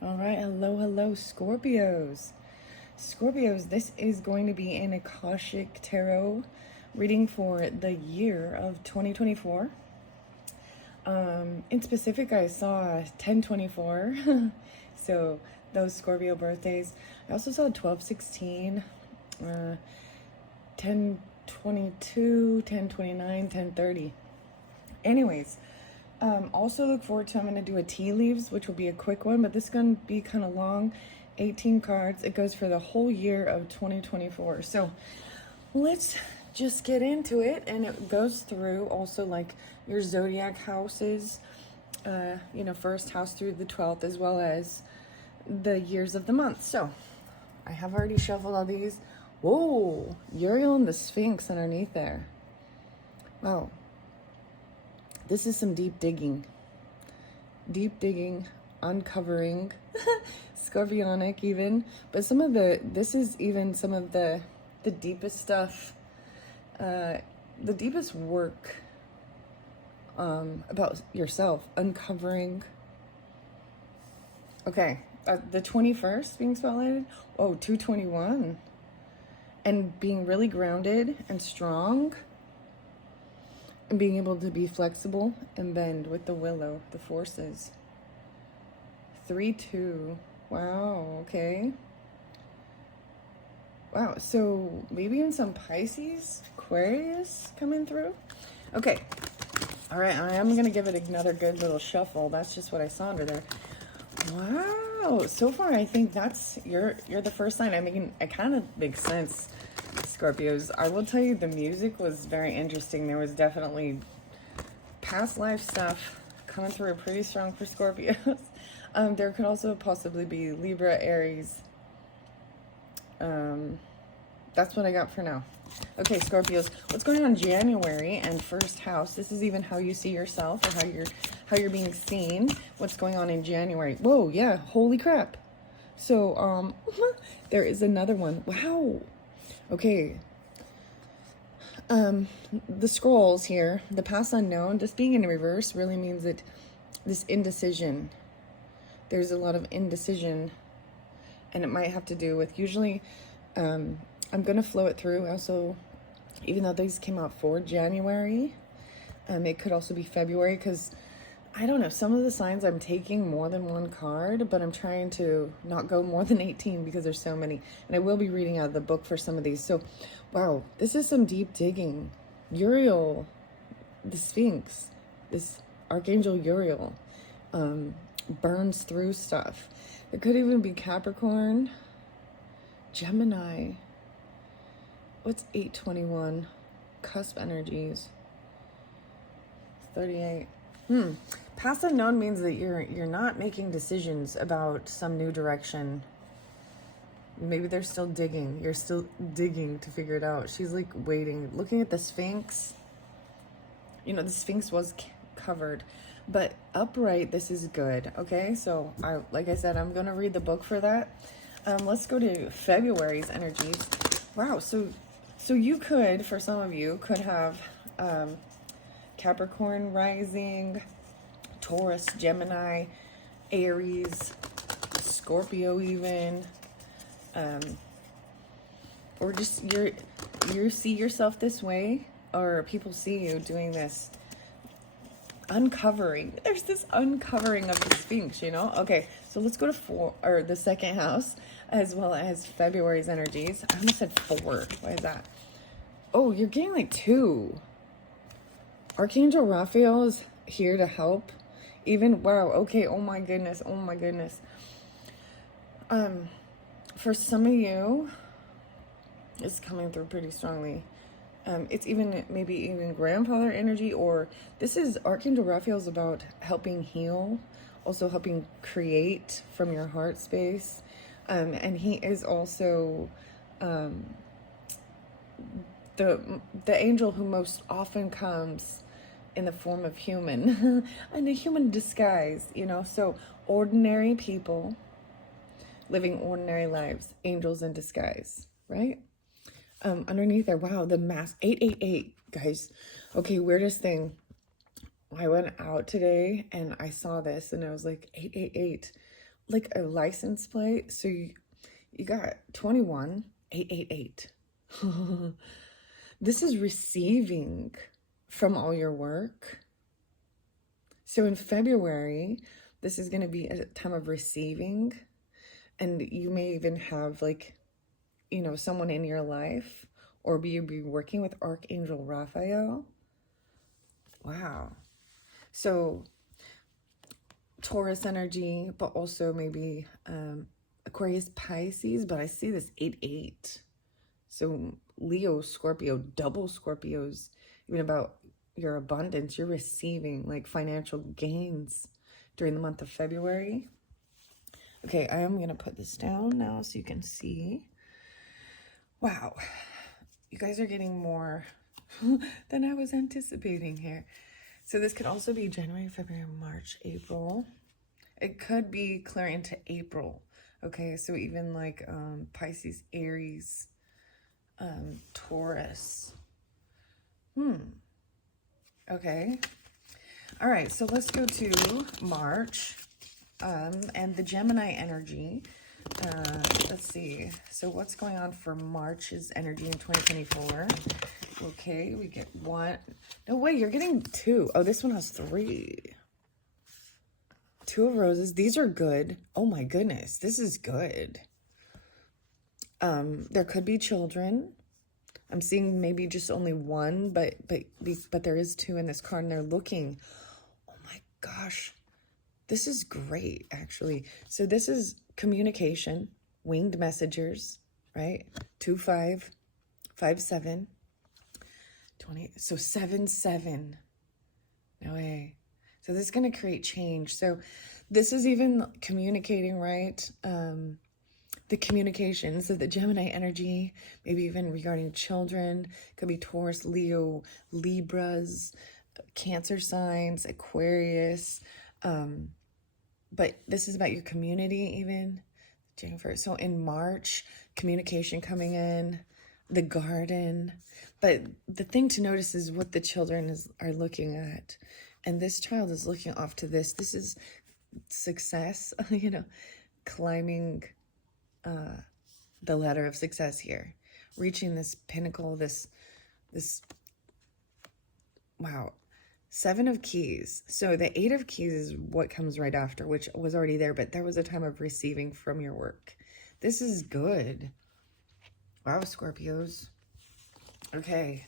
All right, hello, Scorpios. Scorpios, this is going to be an Akashic Tarot reading for the year of 2024. In specific, I saw 1024, so those Scorpio birthdays. I also saw 1216, 1022, 1029, 1030. Anyways, also look forward to, I'm going to do a tea leaves, which will be a quick one, but this is going to be kind of long, 18 cards. It goes for the whole year of 2024. So let's just get into it. And it goes through also like your zodiac houses, first house through the 12th, as well as the years of the month. So I have already shuffled all these. Whoa, Uriel and the Sphinx underneath there. Wow. This is some deep digging, uncovering, Scorpionic even, but this is even some of the deepest stuff, the deepest work, about yourself, uncovering. Okay, the 21st being spotlighted, 221, and being really grounded and strong, and being able to be flexible and bend with the willow, the forces. 3-2. Wow, okay. Wow, so maybe in some Pisces, Aquarius coming through. Okay. All right, I am going to give it another good little shuffle. That's just what I saw under there. Wow. So far, I think you're the first sign. I mean, it kind of makes sense, Scorpios. I will tell you, the music was very interesting. There was definitely past life stuff coming through pretty strong for Scorpios. There could also possibly be Libra, Aries. That's what I got for now. Okay, Scorpios, what's going on in January and first house? This is even how you see yourself, or how you're being seen. What's going on in January? Whoa, yeah, holy crap. So, there is another one. Wow. Okay. The scrolls here, the past unknown, just being in reverse really means that this indecision. There's a lot of indecision, and it might have to do with, usually, I'm going to flow it through. Also, even though these came out for January, it could also be February, because I don't know, some of the signs I'm taking more than one card, but I'm trying to not go more than 18 because there's so many. And I will be reading out of the book for some of these. So, wow, this is some deep digging. Uriel, the Sphinx, this Archangel Uriel, burns through stuff. It could even be Capricorn, Gemini. What's 821? Cusp energies. 38. Past unknown means that you're not making decisions about some new direction. Maybe they're still digging. You're still digging to figure it out. She's like waiting, looking at the Sphinx. You know, the Sphinx was covered, but upright, this is good. Okay, so like I said, I'm gonna read the book for that. Let's go to February's energies. Wow, so you could, for some of you, could have Capricorn rising, Taurus, Gemini, Aries, Scorpio even, or just you see yourself this way, or people see you doing this uncovering. There's this uncovering of the Sphinx, you know? Okay, so let's go to the second house, as well as February's energies. I almost said 4. Why is that? Oh, you're getting like 2. Archangel Raphael is here to help. Even, wow, okay, oh my goodness. For some of you, it's coming through pretty strongly. It's even, maybe even grandfather energy, or this is Archangel Raphael's about helping heal, also helping create from your heart space. And he is also, the angel who most often comes in the form of human, and a human disguise, you know. So ordinary people living ordinary lives, angels in disguise, right? Underneath there, wow, the mass, 888, guys. Okay, weirdest thing. I went out today and I saw this and I was like, 888. like a license plate. So you got 21888. This is receiving from all your work. So in February, this is going to be a time of receiving. And you may even have, like, you know, someone in your life, or you be working with Archangel Raphael. Wow. So Taurus energy, but also maybe Aquarius, Pisces, but I see this 8-8. So Leo, Scorpio, double Scorpios, even about your abundance. You're receiving like financial gains during the month of February. Okay, I am going to put this down now so you can see. Wow, you guys are getting more than I was anticipating here. So this could also be January, February, March, April. It could be clear into April. Okay, so even like Pisces, Aries, Taurus. Okay. All right, so let's go to March and the Gemini energy. Let's see. So what's going on for March's energy in 2024? Okay, we get one. No way, you're getting two. Oh, this one has three. Two of Roses. These are good. Oh my goodness, this is good. There could be children. I'm seeing maybe just only one, but there is two in this card, and they're looking. Oh my gosh, this is great, actually. So this is communication, winged messengers, right? 2-5, 5-7, 20. So 7-7. No way. So this is going to create change. So this is even communicating, right? The communications, so the Gemini energy, maybe even regarding children, could be Taurus, Leo, Libras, Cancer signs, Aquarius. But this is about your community even, January. So in March, communication coming in, the garden. But the thing to notice is what the children are looking at. And this child is looking off to this. This is success, you know, climbing the ladder of success here, reaching this pinnacle, this wow, 7 of Keys. So the 8 of Keys is what comes right after, which was already there, but there was a time of receiving from your work. This is good. Wow, Scorpios. Okay,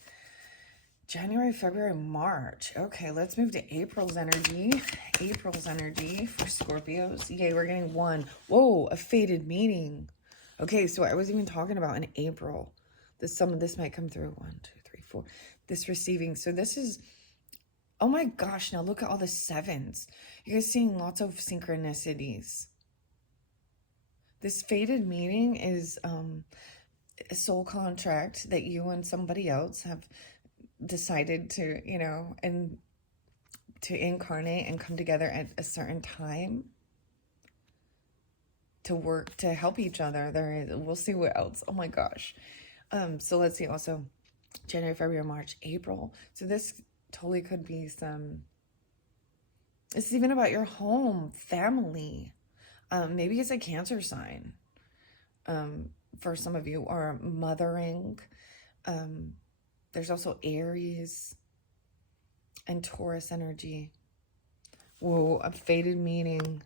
January, February, March. Okay, let's move to April's energy. April's energy for Scorpios. Yay, we're getting one. Whoa, a fated meeting. Okay, so I was even talking about in April. Some of this might come through. 1, 2, 3, 4. This receiving. So this is, oh my gosh, now look at all the 7s. You guys seeing lots of synchronicities. This fated meeting is a soul contract that you and somebody else have decided to, you know, and to incarnate and come together at a certain time to work to help each other. We'll see what else. Oh my gosh. So let's see also January, February, March, April. So this totally could be it's even about your home, family. Maybe it's a Cancer sign for some of you, or mothering. There's also Aries and Taurus energy. Whoa, a fated meeting.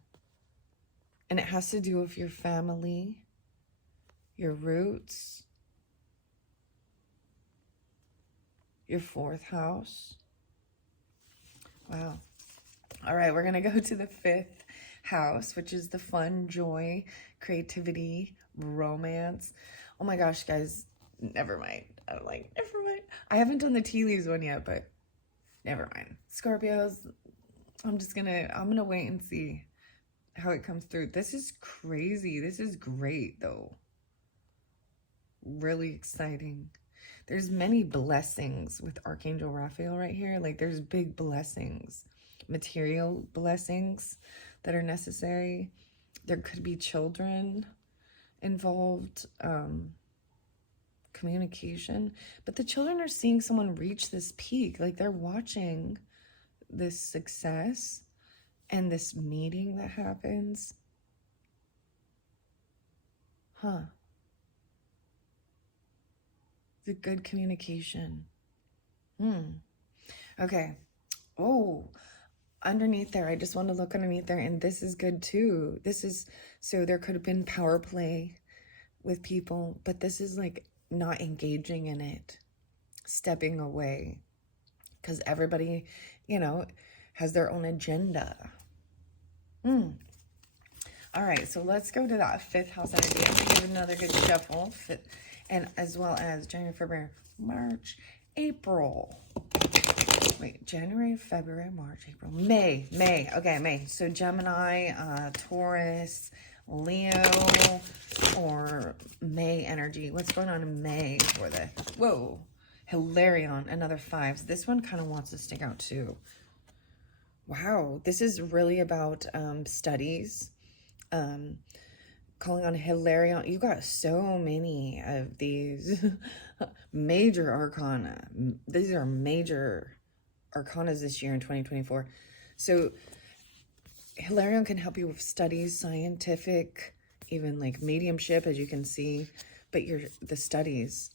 And it has to do with your family, your roots, your 4th house. Wow. All right, we're going to go to the 5th house, which is the fun, joy, creativity, romance. Oh my gosh, guys, never mind. I'm like, never mind. I haven't done the tea leaves one yet, but never mind. Scorpios, I'm going to wait and see how it comes through. This is crazy. This is great, though. Really exciting. There's many blessings with Archangel Raphael right here. Like, there's big blessings, material blessings that are necessary. There could be children involved, communication. But the children are seeing someone reach this peak. Like, they're watching this success and this meeting that happens. Huh. The good communication. Okay. Oh, underneath there, I just want to look underneath there, and this is good too. This is, so there could have been power play with people, but this is like not engaging in it, stepping away, because everybody, has their own agenda. All right, so let's go to that fifth house energy. I'm going to give another good shuffle, and as well as January, February, March, April. Wait, January, February, March, April, May. Okay, May. So Gemini, Taurus, Leo, or May energy. What's going on in May for the... Whoa. Hilarion, another 5s. This one kind of wants to stick out too. Wow, this is really about studies. Calling on Hilarion. You got so many of these major arcana. These are major arcanas this year in 2024. So Hilarion can help you with studies, scientific, even like mediumship, as you can see, but the studies.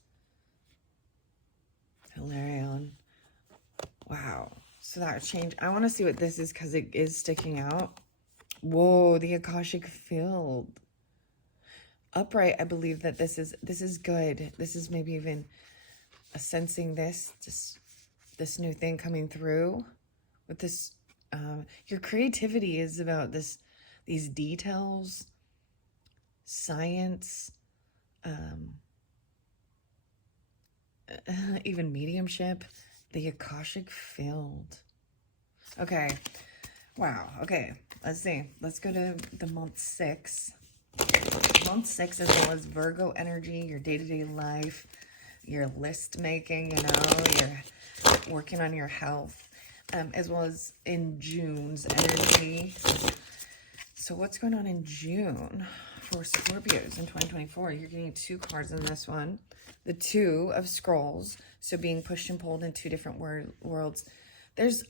Hilarion. Wow. So that changed. I want to see what this is because it is sticking out. Whoa, the Akashic field. Upright, I believe that this is good. This is maybe even sensing this new thing coming through with this. Your creativity is about these details, science, even mediumship, the Akashic field. Okay. Wow. Okay. Let's see. Let's go to the month 6. Month 6, as well as Virgo energy, your day-to-day life, your list making, you're working on your health, as well as in June's energy. So what's going on in June for Scorpios in 2024? You're getting 2 cards in this one. The 2 of Scrolls, so being pushed and pulled in 2 different worlds. There's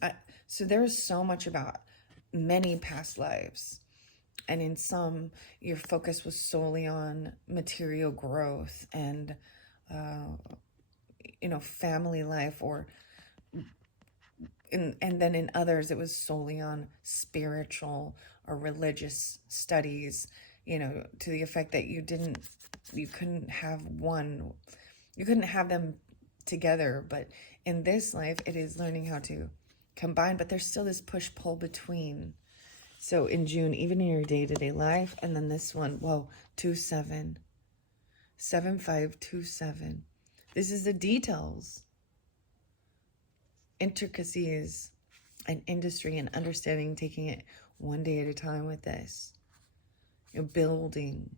so much about many past lives. And in some, your focus was solely on material growth and, family life, and then in others, it was solely on spiritual or religious studies, to the effect that you couldn't have them together. But in this life, it is learning how to combine, but there's still this push-pull between. So in June, even in your day-to-day life, and then this one, whoa, 2-7, 7-5-2-7. This is the details, intricacies, and industry and understanding, taking it one day at a time with this. Building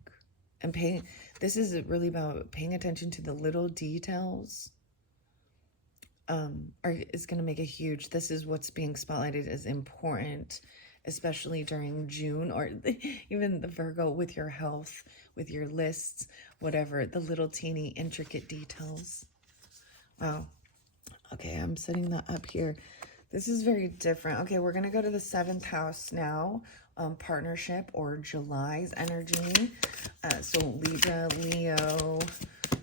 and paying. This is really about paying attention to the little details. Is going to make a huge. This is what's being spotlighted as important, especially during June, or even the Virgo, with your health, with your lists, whatever, the little teeny intricate details. Wow. Okay, I'm setting that up here. This is very different. Okay, we're going to go to the 7th house now, partnership or July's energy. So Libra, Leo,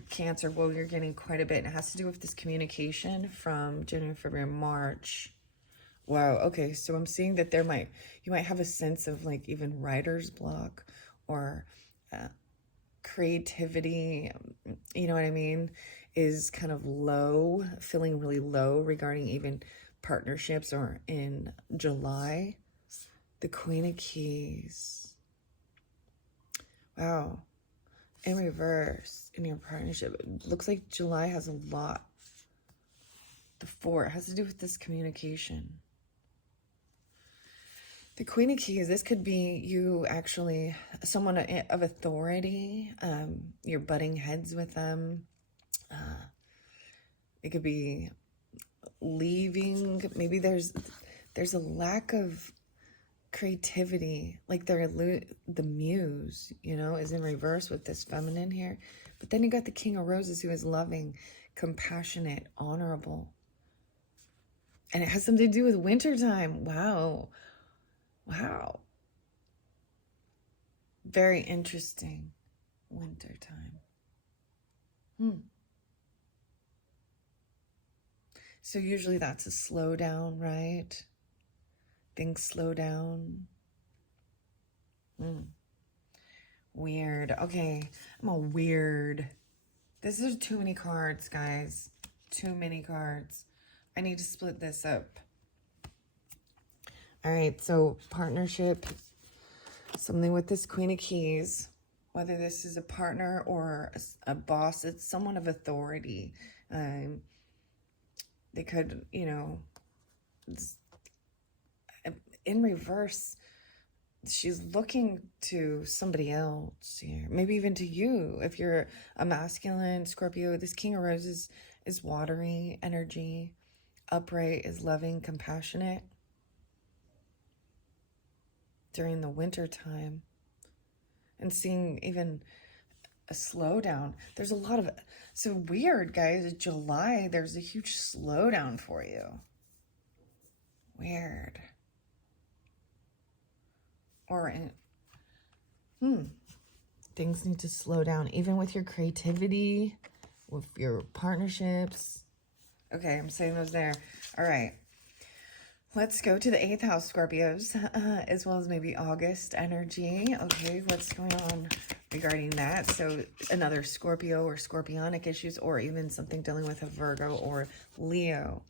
Cancer. Well, you're getting quite a bit. And it has to do with this communication from January, February, March. Wow. Okay. So I'm seeing that you might have a sense of like even writer's block or creativity, you know what I mean, is kind of low, feeling really low regarding even partnerships. Or in July, the Queen of Keys. Wow. In reverse, in your partnership, it looks like July has a lot. The 4, it has to do with this communication. The Queen of Keys, this could be you actually, someone of authority. You're butting heads with them. It could be leaving. Maybe there's a lack of creativity, like the muse, is in reverse with this feminine here. But then you got the King of Roses, who is loving, compassionate, honorable. And it has something to do with wintertime. Wow. Very interesting. Winter time. So usually that's a slowdown, right? Things slow down. Weird. Okay, I'm a weird. This is too many cards, guys. Too many cards. I need to split this up. All right, so partnership. Something with this Queen of Keys. Whether this is a partner or a boss, it's someone of authority. They could, you know, in reverse, she's looking to somebody else here. Maybe even to you. If you're a masculine Scorpio, this King of Roses is watery energy. Upright is loving, compassionate. During the winter time. And seeing even a slowdown. There's a lot of, so weird, guys. July, there's a huge slowdown for you. Weird. Or things need to slow down, even with your creativity, with your partnerships. Okay, I'm saying those there. All right. Let's go to the 8th house, Scorpios, as well as maybe August energy. Okay, what's going on regarding that? So another Scorpio or Scorpionic issues, or even something dealing with a Virgo or Leo.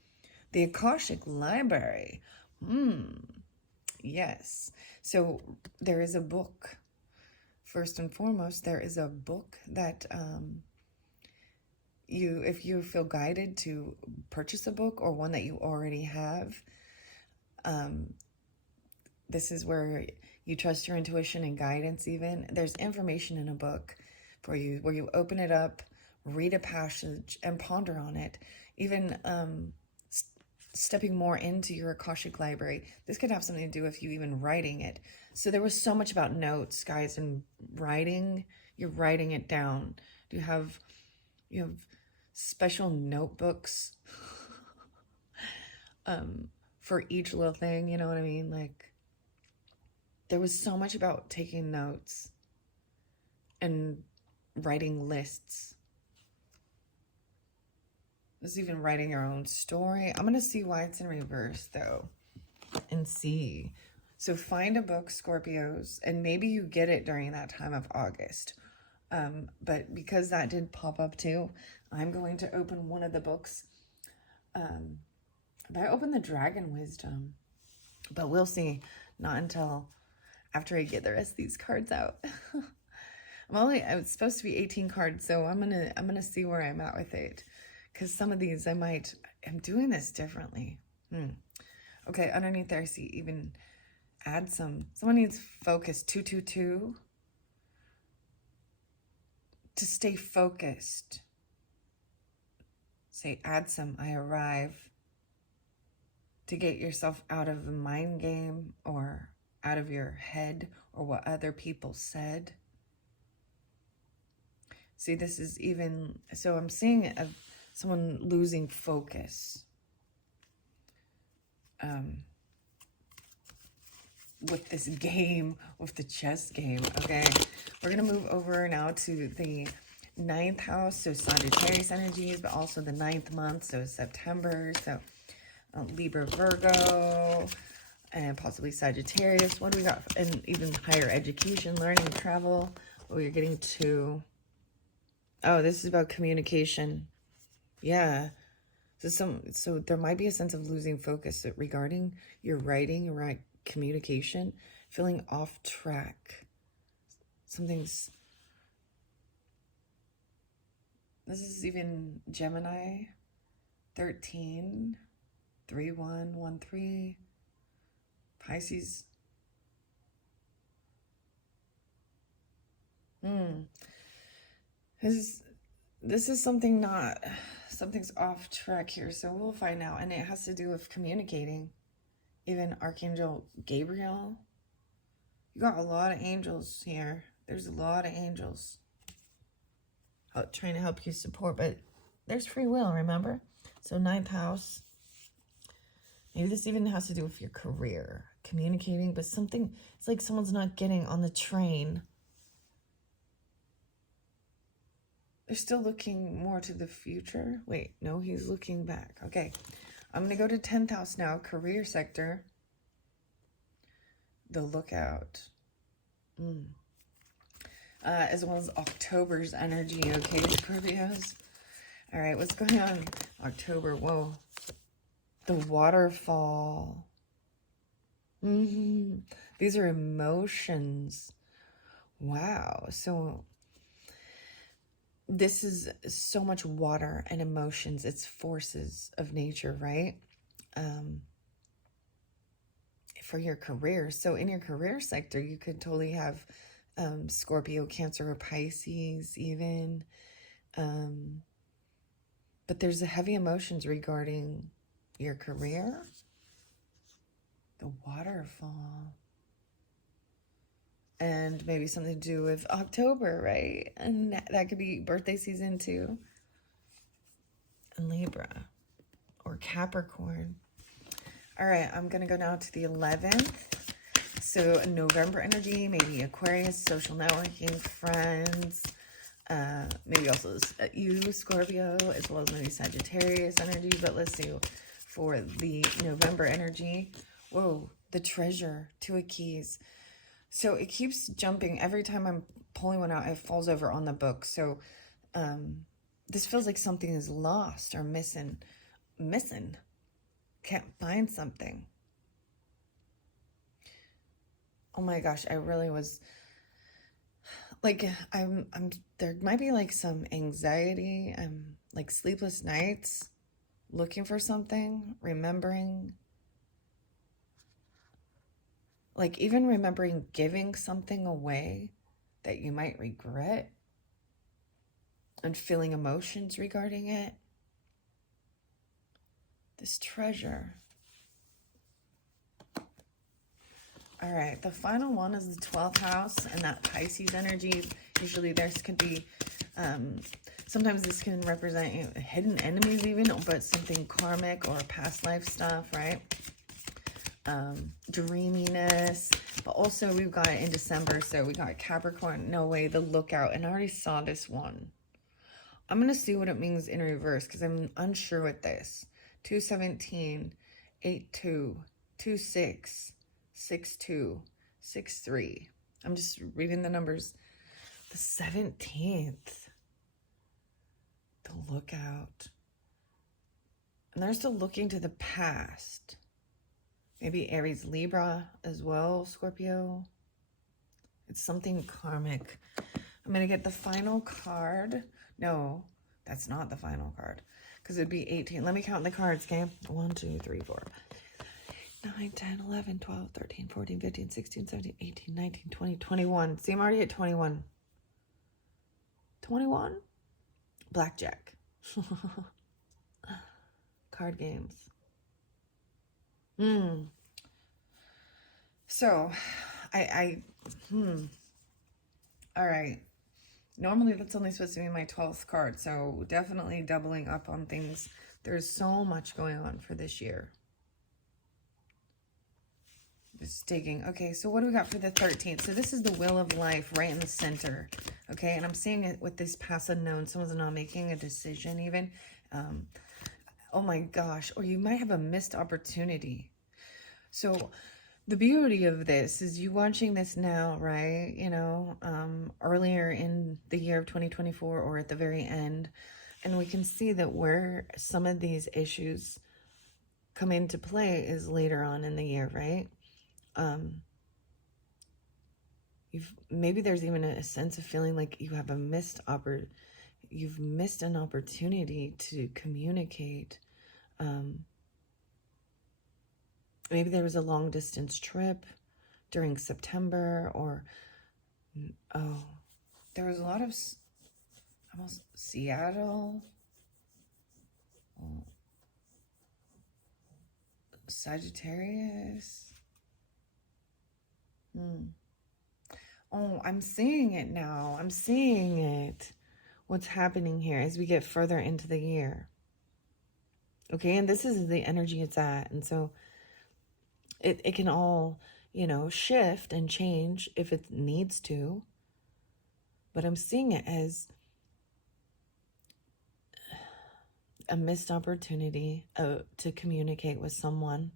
The Akashic library. Yes. So there is a book. First and foremost, there is a book that if you feel guided to purchase a book or one that you already have, this is where you trust your intuition and guidance. Even there's information in a book for you where you open it up, read a passage and ponder on it. Even stepping more into your Akashic library. This could have something to do with you even writing it. So there was so much about notes, guys, and writing. You're writing it down. You have special notebooks for each little thing, you know what I mean? Like, there was so much about taking notes and writing lists. There's even writing your own story. I'm going to see why it's in reverse, though, and see. So find a book, Scorpios, and maybe you get it during that time of August. But because that did pop up too, I'm going to open one of the books. I opened the Dragon Wisdom, but we'll see. Not until after I get the rest of these cards out. It's supposed to be 18 cards, so I'm gonna see where I'm at with it, because some of these I'm doing this differently. Okay, underneath there, I see even add some. Someone needs focus. 222 to stay focused. Say add some. I arrive. To get yourself out of the mind game or out of your head or what other people said. See, this is even, so I'm seeing someone losing focus. With this game, with the chess game, okay? We're going to move over now to the 9th house, so Sagittarius energies, but also the 9th month, so September, so Libra, Virgo, and possibly Sagittarius. What do we got? And even higher education, learning, travel. Oh, you're getting to... Oh, this is about communication. Yeah. So there might be a sense of losing focus regarding your writing, right? Communication, feeling off track. Something's... This is even Gemini, 13... 3113, Pisces. This is something something's off track here, so we'll find out. And it has to do with communicating. Even Archangel Gabriel. You got a lot of angels here. There's a lot of angels trying to help you support, but there's free will, remember? So 9th house. Maybe this even has to do with your career, communicating, but something, it's like someone's not getting on the train. They're still looking more to the future. Wait, no, he's looking back. Okay, I'm going to go to 10th house now, career sector. The lookout. As well as October's energy, okay, Scorpios? All right, what's going on? October, whoa. The waterfall. These are emotions. Wow, so this is so much water and emotions. It's forces of nature, right? For your career. So in your career sector, you could totally have Scorpio, Cancer, or Pisces even. But there's a heavy emotions regarding your career. The waterfall. And maybe something to do with October, right? And that could be birthday season too. And Libra or Capricorn. All right, I'm going to go now to the 11th. So November energy, maybe Aquarius, social networking, friends. Maybe also you, Scorpio, as well as maybe Sagittarius energy. But let's see for the November energy. Whoa, the treasure, 2 of keys. So it keeps jumping. Every time I'm pulling one out, it falls over on the book. So this feels like something is lost or missing. Can't find something. Oh my gosh, I really was like, there might be like some anxiety. I'm like sleepless nights, looking for something, remembering. Like even remembering giving something away that you might regret and feeling emotions regarding it. This treasure. All right, the final one is the 12th house and that Pisces energy. Usually there could be, sometimes this can represent hidden enemies even, but something karmic or past life stuff, right? Dreaminess, but also we've got it in December, so we got Capricorn, no way, the lookout, and I already saw this one. I'm going to see what it means in reverse because I'm unsure with this. 217, 82, 26, 62, 63. I'm just reading the numbers. The 17th. The lookout. And they're still looking to the past. Maybe Aries, Libra as well, Scorpio. It's something karmic. I'm going to get the final card. No, that's not the final card. Because it would be 18. Let me count the cards, okay? 1, 2, 3, 4, 9, 10, 11, 12, 13, 14, 15, 16, 17, 18, 19, 20, 21. See, I'm already at 21. 21? Blackjack. Card games. So, all right. Normally that's only supposed to be my 12th card, so definitely doubling up on things. There's so much going on for this year. Just digging. Okay, so what do we got for the 13th? So this is the wheel of life right in the center. Okay, and I'm seeing it with this past unknown. Someone's not making a decision even. Oh my gosh. Or you might have a missed opportunity. So the beauty of this is you watching this now, right? You know, earlier in the year of 2024 or at the very end. And we can see that where some of these issues come into play is later on in the year, right? Maybe there's even a sense of feeling like you have you've missed an opportunity to communicate. Maybe there was a long distance trip during September, or there was a lot of almost Seattle, Sagittarius. Oh, I'm seeing it now. I'm seeing it. What's happening here as we get further into the year. Okay, and this is the energy it's at. And so it can all, you know, shift and change if it needs to. But I'm seeing it as a missed opportunity to communicate with someone,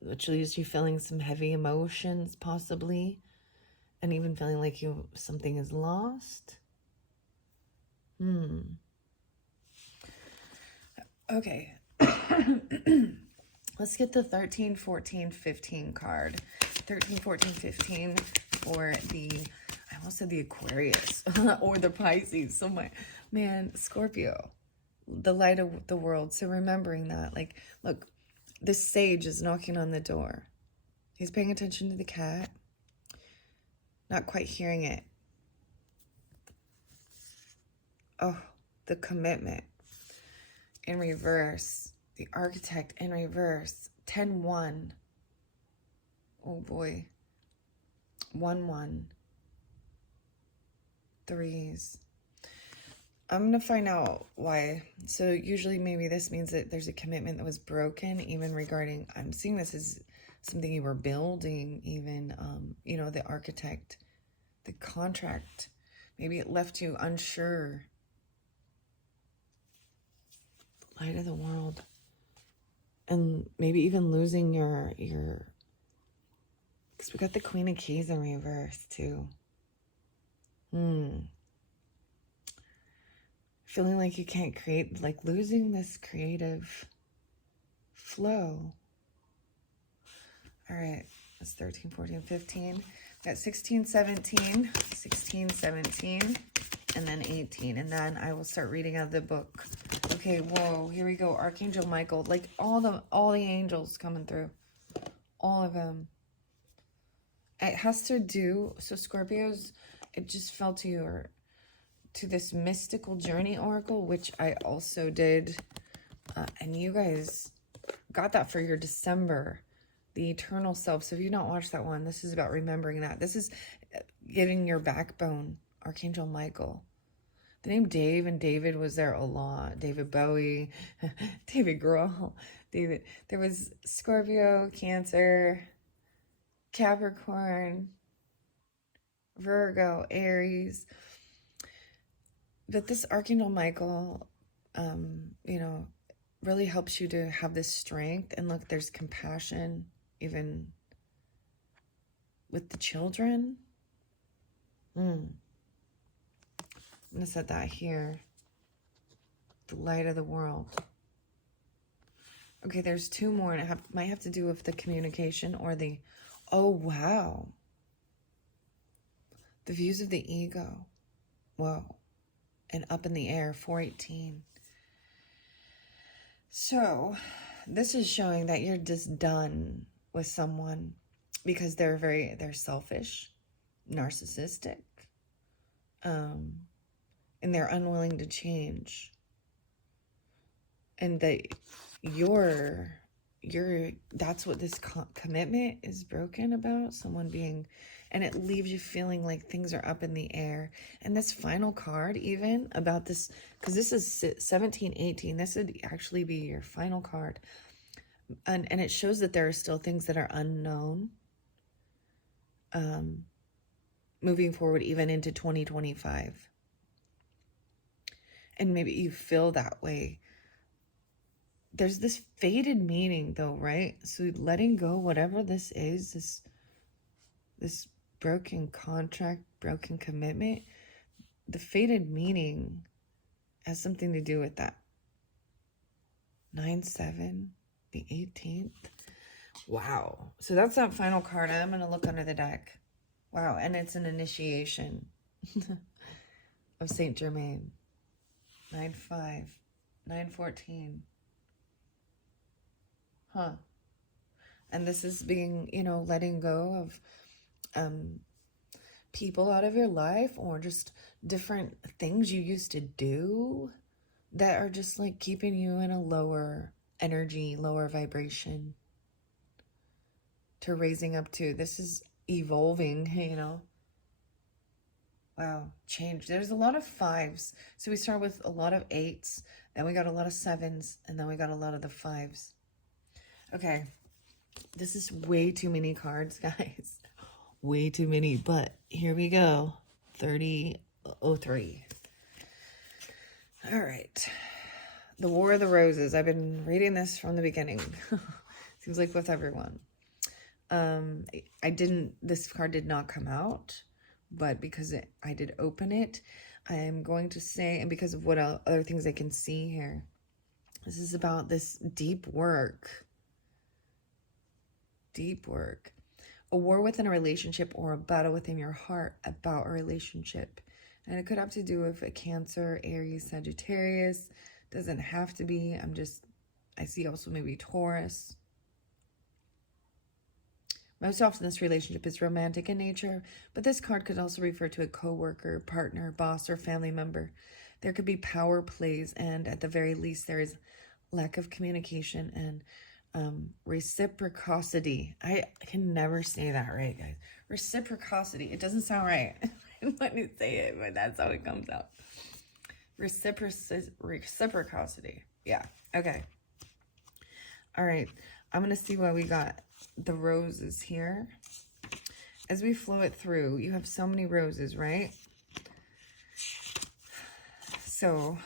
which leaves you feeling some heavy emotions, possibly, and even feeling like something is lost. Okay. Let's get the 13, 14, 15 card. 13, 14, 15 for the, I almost said the Aquarius or the Pisces. So man, Scorpio, the light of the world. So remembering that, like, look, this sage is knocking on the door. He's paying attention to the cat, not quite hearing it. Oh, the commitment in reverse. The architect in reverse. 10-1. Oh boy. 1-1. Threes. I'm going to find out why. So usually maybe this means that there's a commitment that was broken, even regarding, I'm seeing this as something you were building, even, you know, the architect, the contract. Maybe it left you unsure. Light of the world. And maybe even losing your, because we got the Queen of Keys in reverse too. Feeling like you can't create, like losing this creative flow. All right, that's 13, 14, 15. Got 16, 17, 16, 17, and then 18. And then I will start reading out of the book. Okay, whoa, here we go. Archangel Michael, like all the angels coming through. All of them. It has to do, so Scorpios, it just fell to your, to this mystical journey oracle, which I also did. And you guys got that for your December, the eternal self. So if you've not watched that one, this is about remembering that. This is getting your backbone, Archangel Michael. The name Dave and David was there a lot. David Bowie, David Grohl, David. There was Scorpio, Cancer, Capricorn, Virgo, Aries. But this Archangel Michael, you know, really helps you to have this strength. And look, there's compassion, even with the children. I'm going to set that here. The light of the world. Okay, there's two more, and it might have to do with the communication or the, oh, wow. The views of the ego. Whoa. And up in the air, 418. So, this is showing that you're just done with someone because they're selfish, narcissistic, and they're unwilling to change. And that that's what this commitment is broken about, someone being, and it leaves you feeling like things are up in the air. And this final card, even about this, because this is 17, 18, this would actually be your final card. And it shows that there are still things that are unknown, moving forward, even into 2025. And maybe you feel that way. There's this faded meaning though, right? So letting go, whatever this is, this broken contract, broken commitment, the faded meaning has something to do with that. 9-7, the 18th. Wow. So that's that final card. I'm going to look under the deck. Wow. And it's an initiation of Saint Germain. 9-5, 9-14. Huh. And this is being, you know, letting go of people out of your life, or just different things you used to do that are just like keeping you in a lower energy, lower vibration, to raising up to. This is evolving, you know. Wow, change. There's a lot of 5s. So we start with a lot of 8s, then we got a lot of 7s, and then we got a lot of the 5s. Okay, this is way too many cards, guys. Way too many, but here we go. 3003. All right. The War of the Roses. I've been reading this from the beginning. Seems like with everyone. This card did not come out, but because I did open it, I am going to say, and because of what other things I can see here, this is about this deep work. Deep work. A war within a relationship or a battle within your heart about a relationship. And it could have to do with a Cancer, Aries, Sagittarius. Doesn't have to be. I see also maybe Taurus. Most often this relationship is romantic in nature, but this card could also refer to a coworker, partner, boss, or family member. There could be power plays, and at the very least there is lack of communication and reciprocity. I can never say that right, guys. Reciprocity. It doesn't sound right when you say it, but that's how it comes out. Reciprocity. Yeah. Okay. All right. I'm going to see what we got. The roses here. As we flow it through, you have so many roses, right? So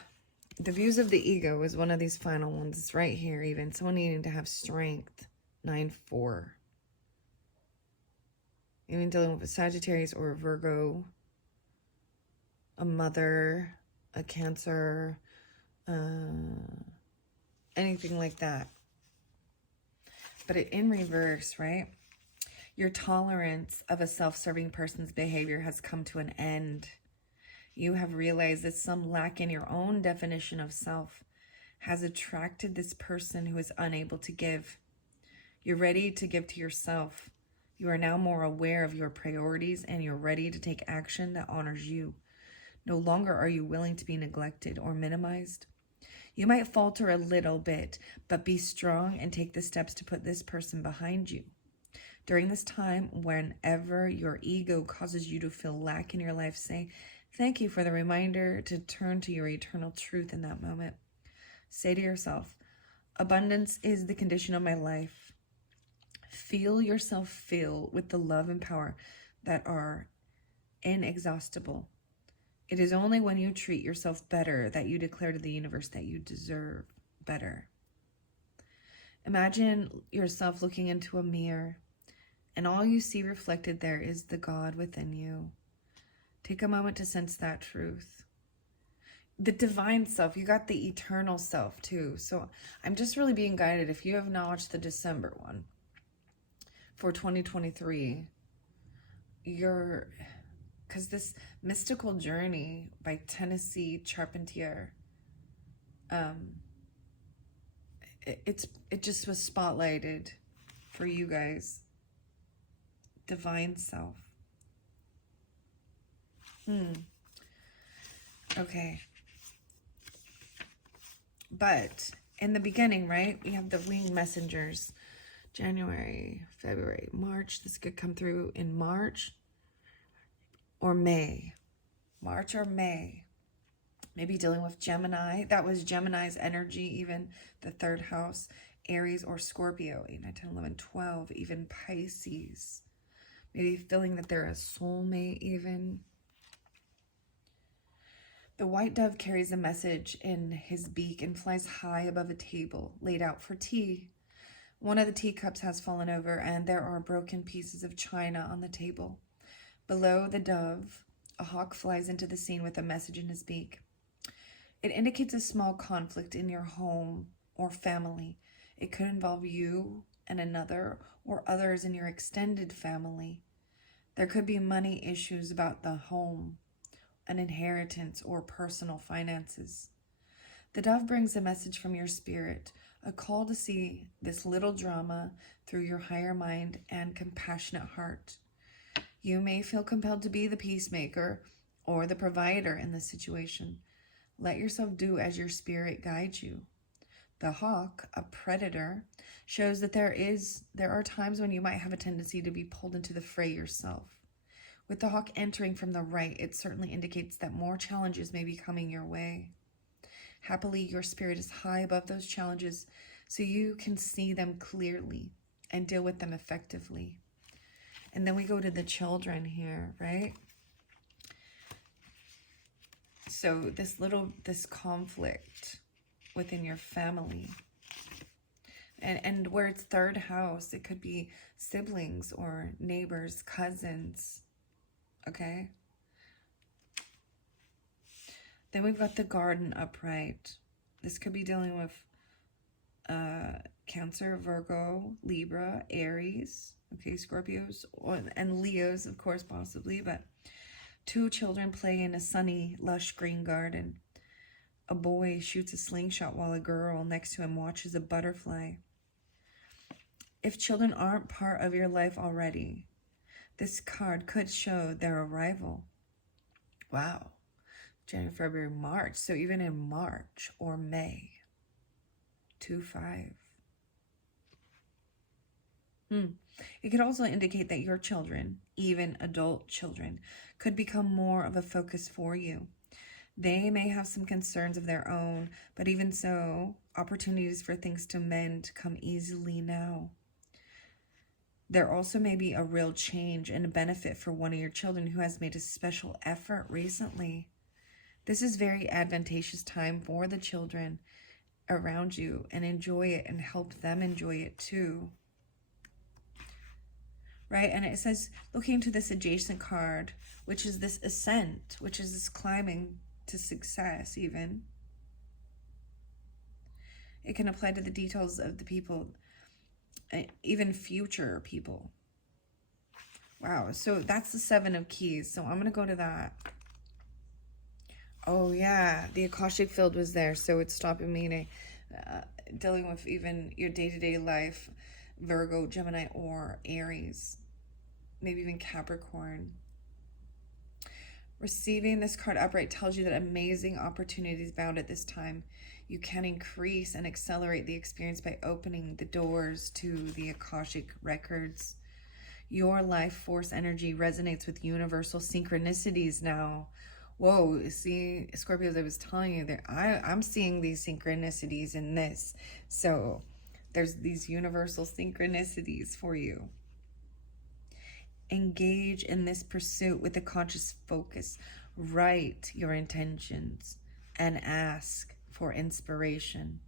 the views of the ego is one of these final ones. It's right here even. Someone needing to have strength. 9-4. Even dealing with a Sagittarius or a Virgo. A mother. A Cancer. Anything like that. But in reverse, right? Your tolerance of a self-serving person's behavior has come to an end. You have realized that some lack in your own definition of self has attracted this person who is unable to give. You're ready to give to yourself. You are now more aware of your priorities and you're ready to take action that honors you. No longer are you willing to be neglected or minimized. You might falter a little bit, but be strong and take the steps to put this person behind you. During this time, whenever your ego causes you to feel lack in your life, say, thank you for the reminder to turn to your eternal truth in that moment. Say to yourself, abundance is the condition of my life. Feel yourself fill with the love and power that are inexhaustible. It is only when you treat yourself better that you declare to the universe that you deserve better. Imagine yourself looking into a mirror, and all you see reflected there is the God within you. Take a moment to sense that truth. The divine self, you got the eternal self too. So I'm just really being guided. If you have not watched the December one for 2023, because this mystical journey by Tennessee Charpentier, it just was spotlighted for you guys. Divine self. Okay. But in the beginning, right, we have the winged messengers. January, February, March. This could come through in March or May. March or May. Maybe dealing with Gemini. That was Gemini's energy, even the third house. Aries or Scorpio. 8, 9, 10, 11, 12. Even Pisces. Maybe feeling that they're a soulmate even. The white dove carries a message in his beak and flies high above a table laid out for tea. One of the teacups has fallen over and there are broken pieces of china on the table. Below the dove, a hawk flies into the scene with a message in his beak. It indicates a small conflict in your home or family. It could involve you and another or others in your extended family. There could be money issues about the home, an inheritance, or personal finances. The dove brings a message from your spirit, a call to see this little drama through your higher mind and compassionate heart. You may feel compelled to be the peacemaker or the provider in this situation. Let yourself do as your spirit guides you. The hawk, a predator, shows that there are times when you might have a tendency to be pulled into the fray yourself. With the hawk entering from the right, it certainly indicates that more challenges may be coming your way. Happily, your spirit is high above those challenges, so you can see them clearly and deal with them effectively. And then we go to the children here, right? So this conflict within your family, and where it's third house, it could be siblings or neighbors, cousins, okay? Then we've got the garden upright. This could be dealing with Cancer, Virgo, Libra, Aries, okay, Scorpios, and Leos, of course, possibly, but 2 children play in a sunny, lush green garden. A boy shoots a slingshot while a girl next to him watches a butterfly. If children aren't part of your life already, this card could show their arrival. Wow. January, February, March. So even in March or May. 2-5. It could also indicate that your children, even adult children, could become more of a focus for you. They may have some concerns of their own, but even so, opportunities for things to mend come easily now. There also may be a real change and a benefit for one of your children who has made a special effort recently. This is very advantageous time for the children around you, and enjoy it and help them enjoy it too. Right? And it says, looking into this adjacent card, which is this ascent, which is this climbing to success even. It can apply to the details of the people, even future people. Wow, so that's the 7 of Keys. So I'm going to go to that. Oh yeah, the Akashic field was there, so it's stopping me to, dealing with even your day-to-day life, Virgo, Gemini, or Aries, maybe even Capricorn. Receiving this card upright tells you that amazing opportunities bound at this time. You can increase and accelerate the experience by opening the doors to the Akashic records. Your life force energy resonates with universal synchronicities now. Whoa, see, Scorpios, I was telling you that I'm seeing these synchronicities in this. So there's these universal synchronicities for you. Engage in this pursuit with a conscious focus. Write your intentions and ask for inspiration.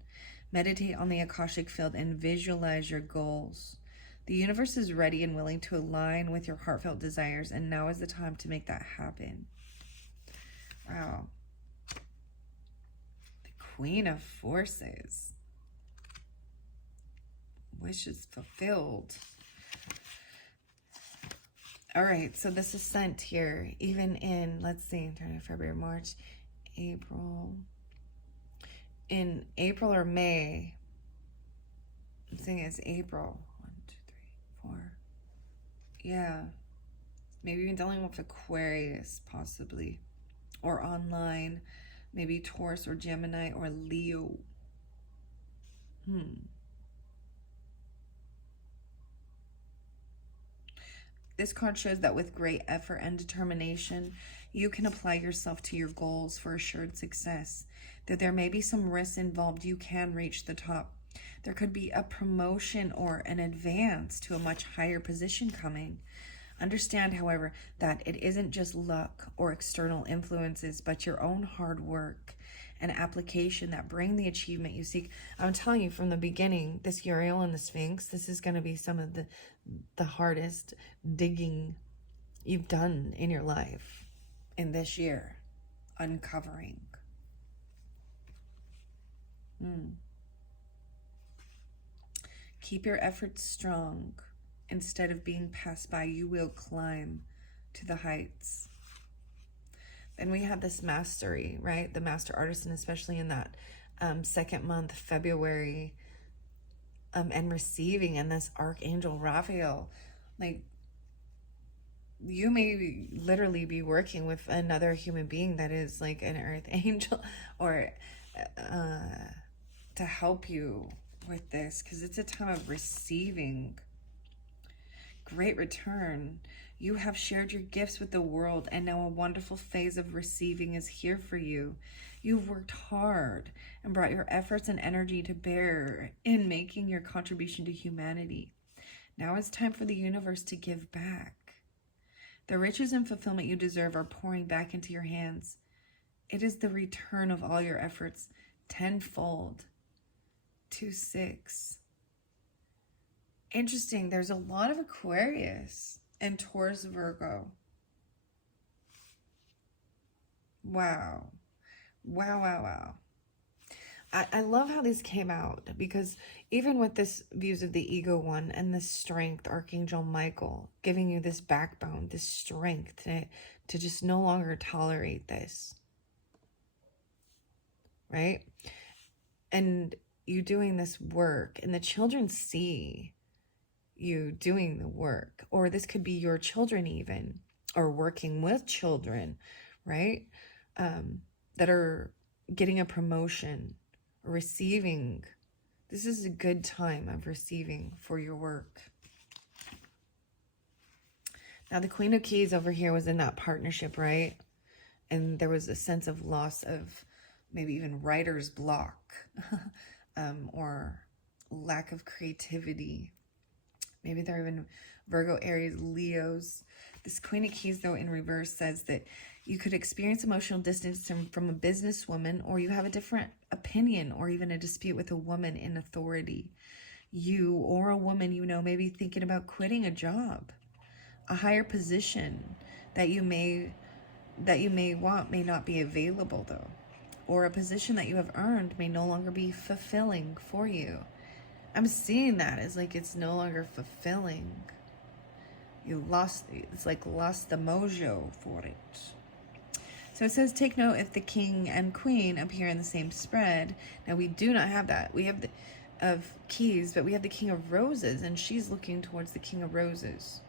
Meditate on the Akashic field and visualize your goals. The universe is ready and willing to align with your heartfelt desires, and now is the time to make that happen. Wow. The Queen of Forces. Wishes fulfilled. All right, so this ascent here, even in, let's see, February, March, April. In April or May, I'm saying it's April. 1, 2, 3, 4. Yeah. Maybe even dealing with Aquarius, possibly. Or online, maybe Taurus or Gemini or Leo. This card shows that with great effort and determination, you can apply yourself to your goals for assured success. Though there may be some risks involved, you can reach the top. There could be a promotion or an advance to a much higher position coming. Understand, however, that it isn't just luck or external influences, but your own hard work and application that bring the achievement you seek. I'm telling you from the beginning, this Uriel and the Sphinx, this is going to be some of the hardest digging you've done in your life in this year. Uncovering. Keep your efforts strong. Instead of being passed by, you will climb to the heights. And we have this mastery, right? The master artisan, especially in that second month, February, and receiving, and this Archangel Raphael. Like, you may literally be working with another human being that is like an earth angel, or to help you with this, because it's a time of receiving. Great return. You have shared your gifts with the world, and now a wonderful phase of receiving is here for you. You've worked hard and brought your efforts and energy to bear in making your contribution to humanity. Now it's time for the universe to give back. The riches and fulfillment you deserve are pouring back into your hands. It is the return of all your efforts tenfold. 2-6. Interesting. There's a lot of Aquarius and Taurus Virgo. Wow. Wow, wow, wow. I love how this came out, because even with this views of the ego one and this strength, Archangel Michael giving you this backbone, this strength to just no longer tolerate this, right? And you doing this work, and the children see you doing the work, or this could be your children even, or working with children, right? That are getting a promotion, receiving. This is a good time of receiving for your work. Now the Queen of Keys over here was in that partnership, right? And there was a sense of loss of maybe even writer's block, or lack of creativity. Maybe they're even Virgo, Aries, Leos. This Queen of Keys, though, in reverse says that you could experience emotional distance from a businesswoman, or you have a different opinion, or even a dispute with a woman in authority. You or a woman you know may be thinking about quitting a job. A higher position that you may want may not be available, though. Or a position that you have earned may no longer be fulfilling for you. I'm seeing that as like it's no longer fulfilling. You lost, it's like lost the mojo for it. So it says, take note if the king and queen appear in the same spread. Now we do not have that. We have the of keys, but we have the king of roses, and she's looking towards the king of roses.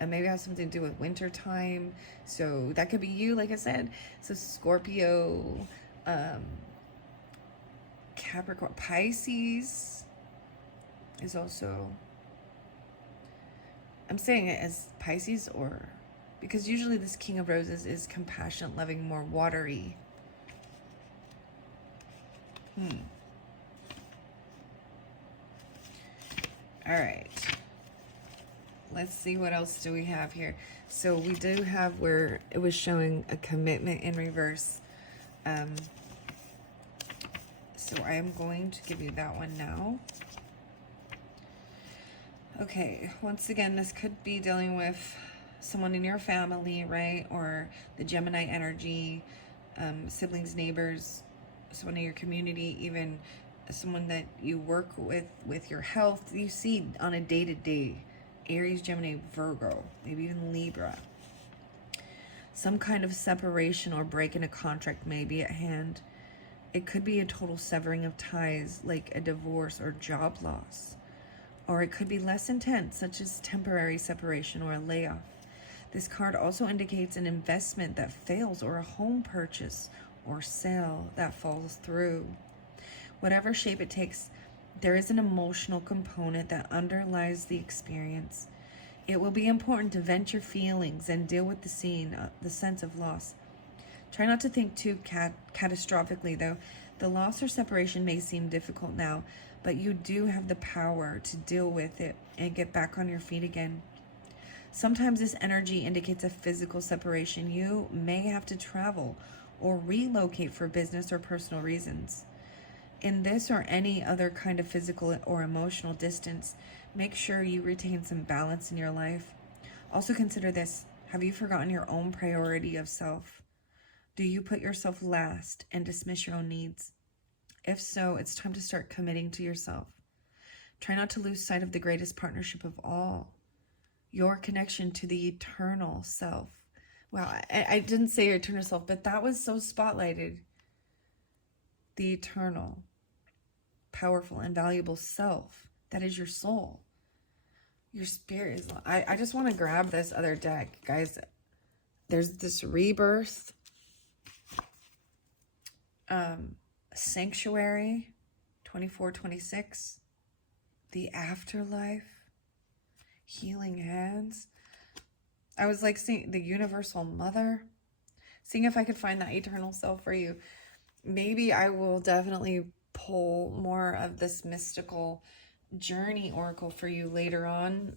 And maybe it has something to do with winter time. So that could be you, like I said. So Scorpio, Capricorn, Pisces is also, I'm saying it as Pisces, or because usually this king of roses is compassionate, loving, more watery. All right. Let's see what else do we have here. So we do have where it was showing a commitment in reverse. So I am going to give you that one now. Okay, once again, this could be dealing with someone in your family, right? Or the Gemini energy, siblings, neighbors, someone in your community, even someone that you work with your health. You see on a day-to-day, Aries, Gemini, Virgo, maybe even Libra. Some kind of separation or break in a contract may be at hand. It could be a total severing of ties, like a divorce or job loss. Or it could be less intense, such as temporary separation or a layoff. This card also indicates an investment that fails, or a home purchase or sale that falls through. Whatever shape it takes, there is an emotional component that underlies the experience. It will be important to vent your feelings and deal with the sense of loss. Try not to think too catastrophically, though. The loss or separation may seem difficult now, but you do have the power to deal with it and get back on your feet again. Sometimes this energy indicates a physical separation. You may have to travel or relocate for business or personal reasons. In this or any other kind of physical or emotional distance, make sure you retain some balance in your life. Also consider this. Have you forgotten your own priority of self? Do you put yourself last and dismiss your own needs? If so, it's time to start committing to yourself. Try not to lose sight of the greatest partnership of all, your connection to the eternal self. Wow, I didn't say your eternal self, but that was so spotlighted. The eternal, powerful, and valuable self. That is your soul. Your spirit is... I just want to grab this other deck, guys. There's this rebirth. Sanctuary, 24-26. The afterlife. Healing hands. I was like seeing the universal mother. Seeing if I could find that eternal self for you. Maybe I will definitely pull more of this mystical journey oracle for you later on,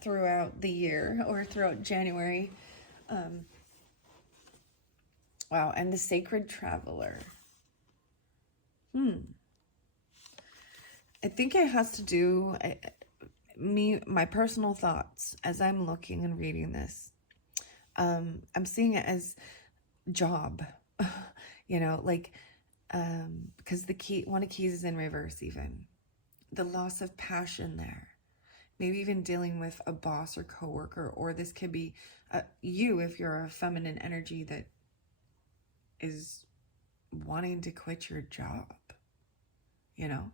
throughout the year, or throughout January. Wow, and the sacred traveler. I think it has to do, my personal thoughts as I'm looking and reading this. I'm seeing it as job, you know, like, because one of keys is in reverse even. The loss of passion there. Maybe even dealing with a boss or coworker, or this could be you if you're a feminine energy that is wanting to quit your job, you know?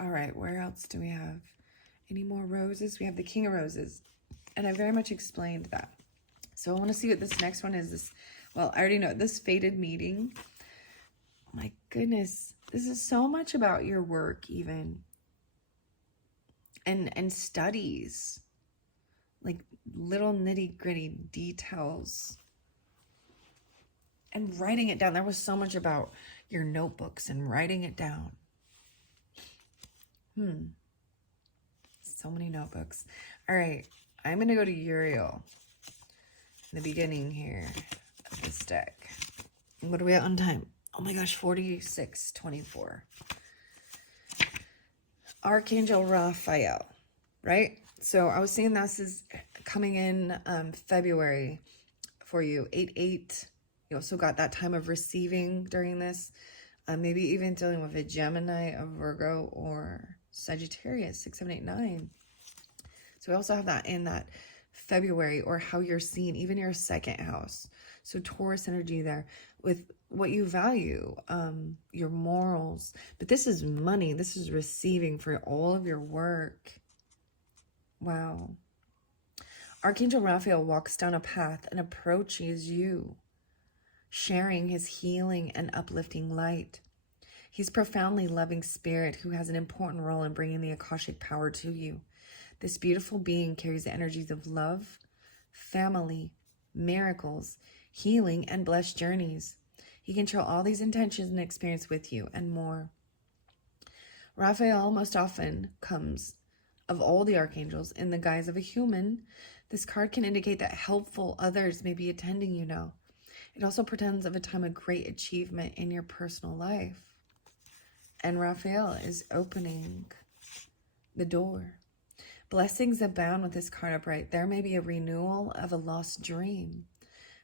All right, where else do we have any more roses? We have the King of Roses, and I very much explained that. So I want to see what this next one is. This, well, I already know this fated meeting. My goodness, this is so much about your work even, and studies, like little nitty gritty details, and writing it down. There was so much about your notebooks and writing it down. So many notebooks. All right, I'm going to go to Uriel in the beginning here of this deck. What are we at on time? Oh my gosh, 46:24. Archangel Raphael, right? So I was seeing this is coming in February for you. 8/8. You also got that time of receiving during this. Maybe even dealing with a Gemini, a Virgo, or Sagittarius, 6, 7, 8, 9. So we also have that in that February, or how you're seen, even your second house. So Taurus energy there with what you value, your morals. But this is money. This is receiving for all of your work. Wow. Archangel Raphael walks down a path and approaches you, sharing his healing and uplifting light. He's profoundly loving spirit who has an important role in bringing the Akashic power to you. This beautiful being carries the energies of love, family, miracles, healing, and blessed journeys. He can share all these intentions and experience with you and more. Raphael most often comes, of all the archangels, in the guise of a human. This card can indicate that helpful others may be attending you now. It also portends of a time of great achievement in your personal life. And Raphael is opening the door. Blessings abound with this card upright. There may be a renewal of a lost dream,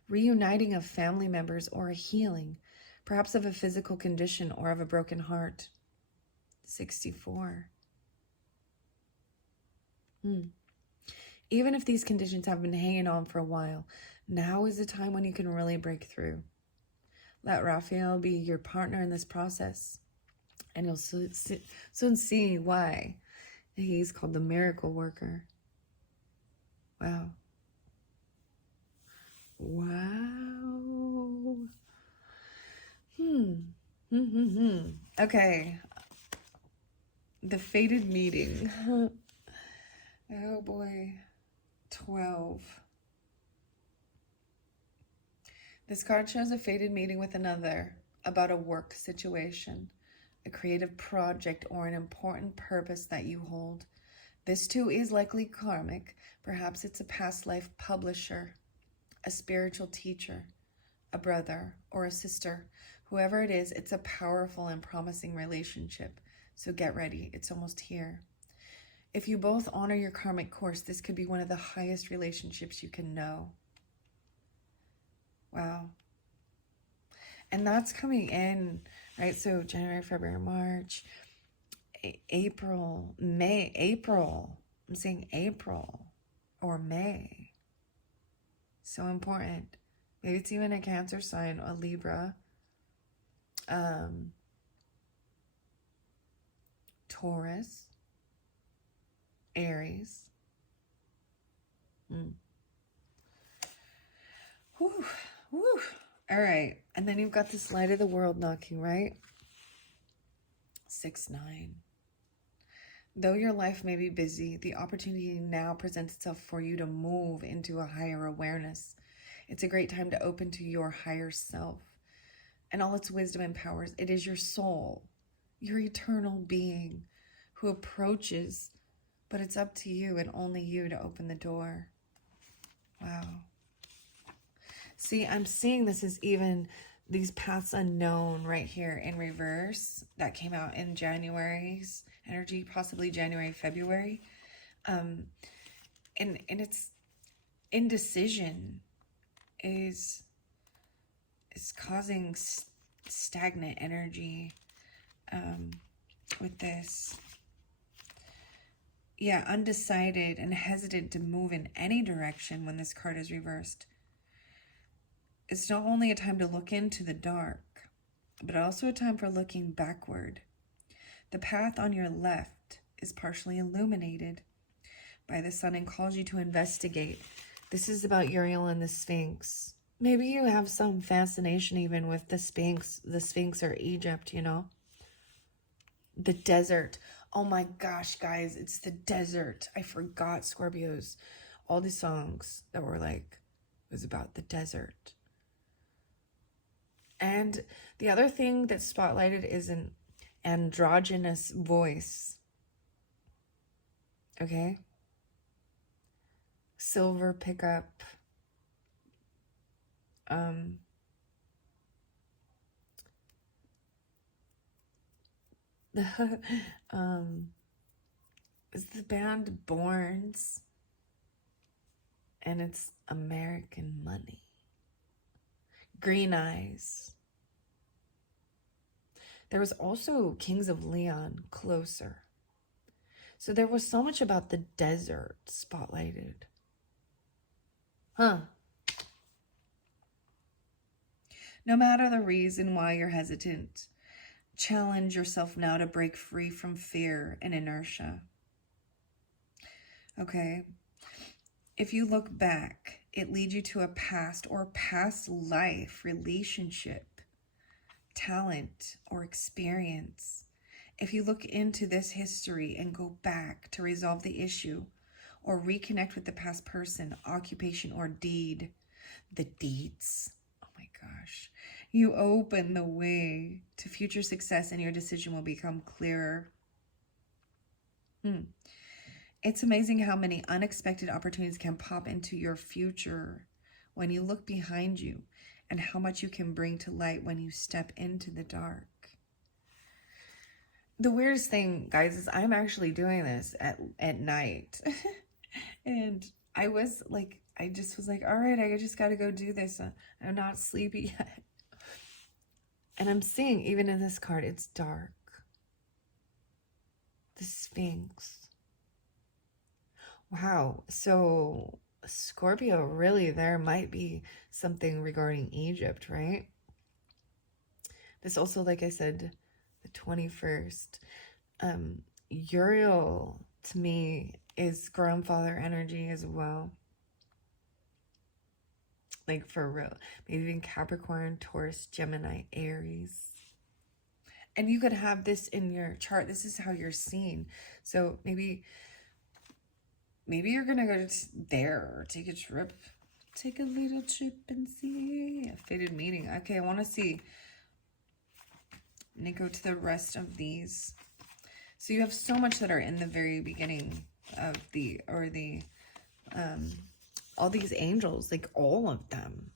reuniting of family members, or a healing, perhaps of a physical condition or of a broken heart. 64. Even if these conditions have been hanging on for a while, now is the time when you can really break through. Let Raphael be your partner in this process, and you'll soon see why he's called the miracle worker. Wow. Wow. Okay. The fated meeting. Oh boy. 12. This card shows a fated meeting with another about a work situation, a creative project, or an important purpose that you hold. This too is likely karmic. Perhaps it's a past life publisher, a spiritual teacher, a brother, or a sister. Whoever it is, it's a powerful and promising relationship. So get ready. It's almost here. If you both honor your karmic course, this could be one of the highest relationships you can know. Wow. And that's coming in, right? So January, February, March, April, May, April. I'm saying April or May. So important. Maybe it's even a Cancer sign, a Libra, Taurus, Aries. Whew, whew. All right. And then you've got this light of the world knocking, right? 6-9. Though your life may be busy, the opportunity now presents itself for you to move into a higher awareness. It's a great time to open to your higher self and all its wisdom and powers. It is your soul, your eternal being, who approaches, but it's up to you and only you to open the door. Wow. See, I'm seeing this is even these paths unknown right here in reverse that came out in January's energy, possibly January, February. And it's indecision is causing stagnant energy with this. Yeah, undecided and hesitant to move in any direction when this card is reversed. It's not only a time to look into the dark, but also a time for looking backward. The path on your left is partially illuminated by the sun and calls you to investigate. This is about Uriel and the Sphinx. Maybe you have some fascination even with the Sphinx or Egypt, you know? The desert. Oh my gosh, guys, it's the desert. I forgot Scorpios. All these songs that were like, it was about the desert. And the other thing that's spotlighted is an androgynous voice. Okay? Silver pickup. It's the band Borns, and it's American Money. Green Eyes. There was also Kings of Leon, Closer. So there was so much about the desert spotlighted. Huh. No matter the reason why you're hesitant, challenge yourself now to break free from fear and inertia. Okay? If you look back, it leads you to a past or past life relationship, talent, or experience. If you look into this history and go back to resolve the issue or reconnect with the past person, occupation, or deed, the deeds, oh my gosh, you open the way to future success and your decision will become clearer. It's amazing how many unexpected opportunities can pop into your future when you look behind you and how much you can bring to light when you step into the dark. The weirdest thing, guys, is I'm actually doing this at night. And I just was like, all right, I just got to go do this. I'm not sleepy yet. And I'm seeing, even in this card, it's dark. The Sphinx. Wow. So Scorpio, really, there might be something regarding Egypt, right? This also, like I said, the 21st. Uriel, to me, is grandfather energy as well. Like, for real. Maybe even Capricorn, Taurus, Gemini, Aries. And you could have this in your chart. This is how you're seen. So maybe you're going to go there, take a trip. Take a little trip and see a fated meeting. Okay, I want to see. I'm going to go to the rest of these. So you have so much that are in the very beginning of all these angels, like all of them.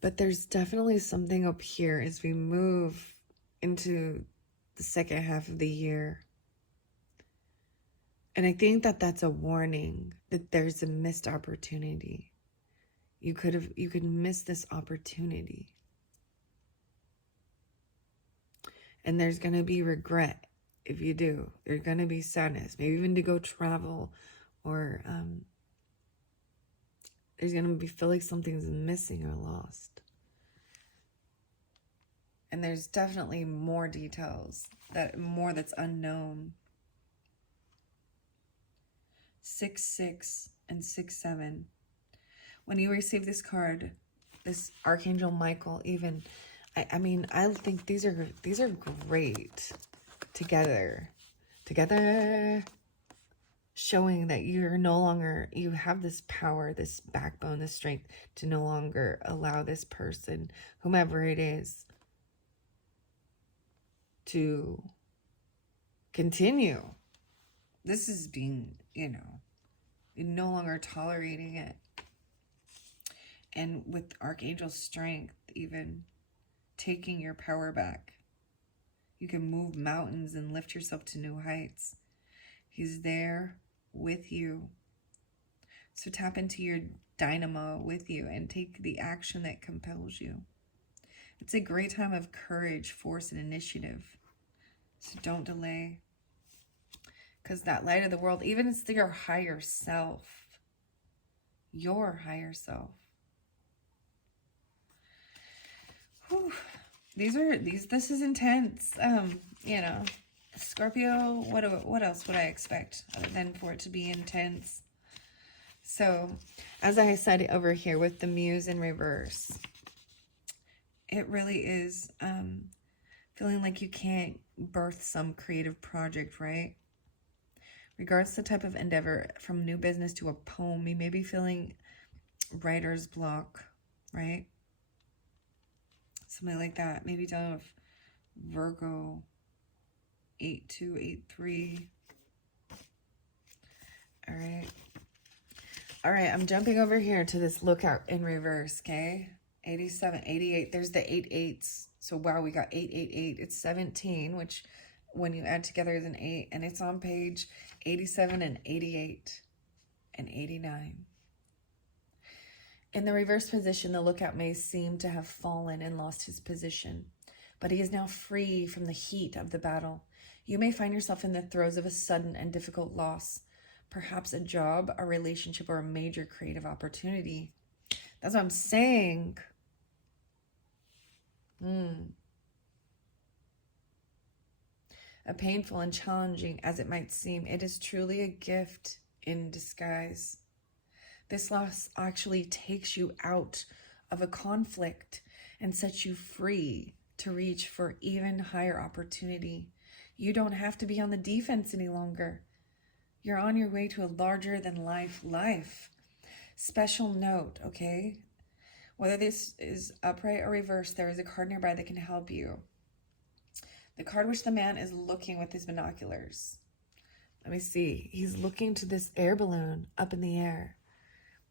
But there's definitely something up here as we move into the second half of the year. And I think that that's a warning that there's a missed opportunity. You could miss this opportunity. And there's going to be regret if you do. There's going to be sadness, maybe even to go travel, or there's going to be feel like something's missing or lost. And there's definitely more details, that's unknown. 6-6 and 6-7. When you receive this card, this Archangel Michael, even, I mean, I think these are great together, showing that you're no longer, you have this power, this backbone, this strength to no longer allow this person, whomever it is, to continue. This is being, You're no longer tolerating it. And with Archangel strength, even taking your power back. You can move mountains and lift yourself to new heights. He's there with you. So tap into your dynamo with you and take the action that compels you. It's a great time of courage, force, and initiative. So don't delay. Because that light of the world, even it's your higher self. Your higher self. Whew. This is intense. You know, Scorpio, what else would I expect other than for it to be intense? So, as I said over here with the Muse in reverse, it really is feeling like you can't birth some creative project, right? Regards the type of endeavor, from new business to a poem, you may be feeling writer's block, right? Something like that. Maybe down with Virgo 8283. All right. All right, I'm jumping over here to this lookout in reverse, okay? 87, 88. There's the 8 8s. So, wow, we got 888. It's 17, which when you add together is an 8. And it's on page 87 and 88 and 89. In the reverse position, the lookout may seem to have fallen and lost his position, but he is now free from the heat of the battle. You may find yourself in the throes of a sudden and difficult loss, perhaps a job, a relationship, or a major creative opportunity. That's what I'm saying. A painful and challenging as it might seem, it is truly a gift in disguise. This loss actually takes you out of a conflict and sets you free to reach for even higher opportunity. You don't have to be on the defense any longer. You're on your way to a larger than life. Special note, okay? Whether this is upright or reverse, there is a card nearby that can help you. The card which the man is looking with his binoculars. Let me see. He's looking to this air balloon up in the air,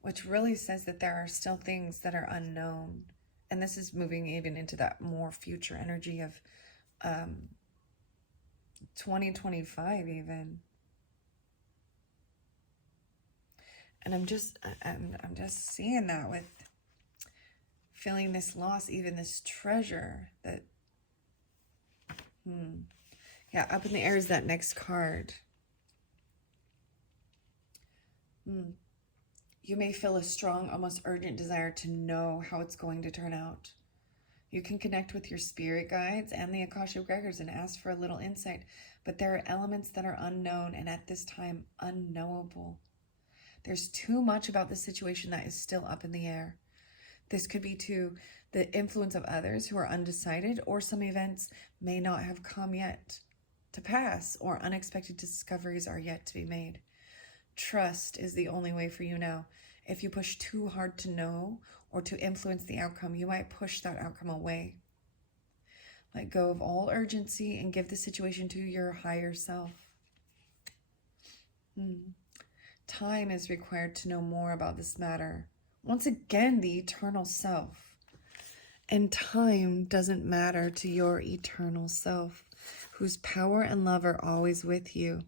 which really says that there are still things that are unknown. And this is moving even into that more future energy of 2025 even. And I'm just seeing that with feeling this loss, even this treasure that, yeah, up in the air is that next card. You may feel a strong, almost urgent desire to know how it's going to turn out. You can connect with your spirit guides and the Akashic records and ask for a little insight, but there are elements that are unknown and at this time unknowable. There's too much about the situation that is still up in the air. This could be to the influence of others who are undecided, or some events may not have come yet to pass, or unexpected discoveries are yet to be made. Trust is the only way for you now. If you push too hard to know or to influence the outcome, you might push that outcome away. Let go of all urgency and give the situation to your higher self. Time is required to know more about this matter. Once again, the eternal self. And time doesn't matter to your eternal self, whose power and love are always with you.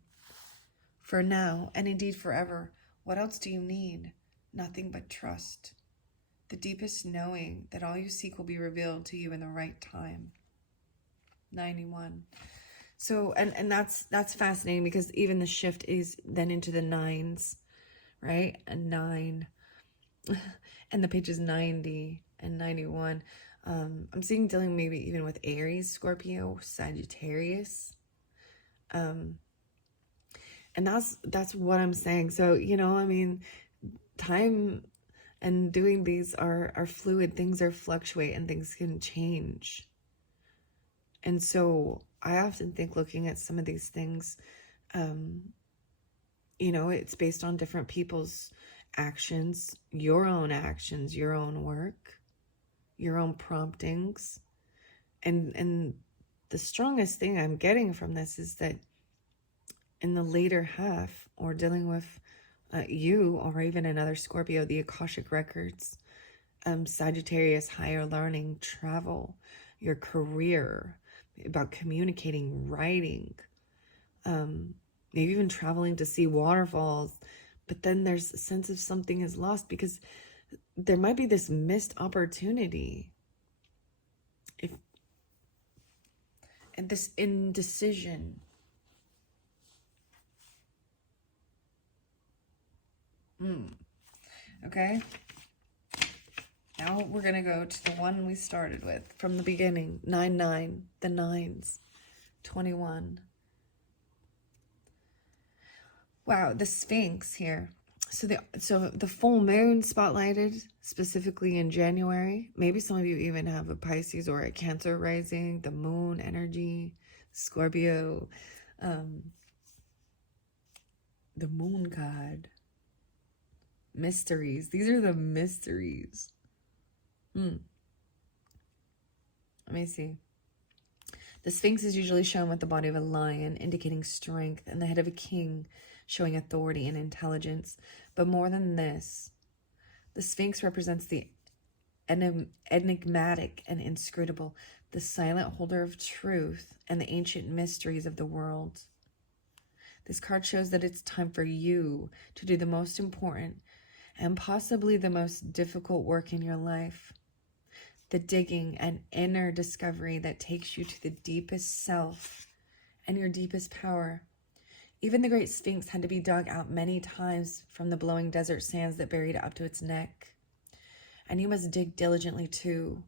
For now, and indeed forever, what else do you need? Nothing but trust. The deepest knowing that all you seek will be revealed to you in the right time. 91. So, and that's fascinating, because even the shift is then into the 9s, right? A 9. And the page is 90 and 91. I'm seeing dealing maybe even with Aries, Scorpio, Sagittarius. And that's what I'm saying. So, you know, I mean, time and doing these are fluid. Things are fluctuate and things can change. And so I often think, looking at some of these things, you know, it's based on different people's actions, your own work, your own promptings. And the strongest thing I'm getting from this is that in the later half, or dealing with you or even another Scorpio, the Akashic records, Sagittarius, higher learning, travel, your career, about communicating, writing, maybe even traveling to see waterfalls. But then there's a sense of something is lost because there might be this missed opportunity. And this indecision. Okay. Now we're going to go to the one we started with from the beginning. 9-9, the nines, 21. Wow, the Sphinx here. So the full moon spotlighted specifically in January. Maybe some of you even have a Pisces or a Cancer rising, the moon energy, Scorpio, the moon god. Mysteries. These are the mysteries. Let me see. The Sphinx is usually shown with the body of a lion, indicating strength, and the head of a king, showing authority and intelligence. But more than this, the Sphinx represents the enigmatic and inscrutable, the silent holder of truth and the ancient mysteries of the world. This card shows that it's time for you to do the most important and possibly the most difficult work in your life. The digging and inner discovery that takes you to the deepest self and your deepest power. Even the great Sphinx had to be dug out many times from the blowing desert sands that buried up to its neck. And you must dig diligently too.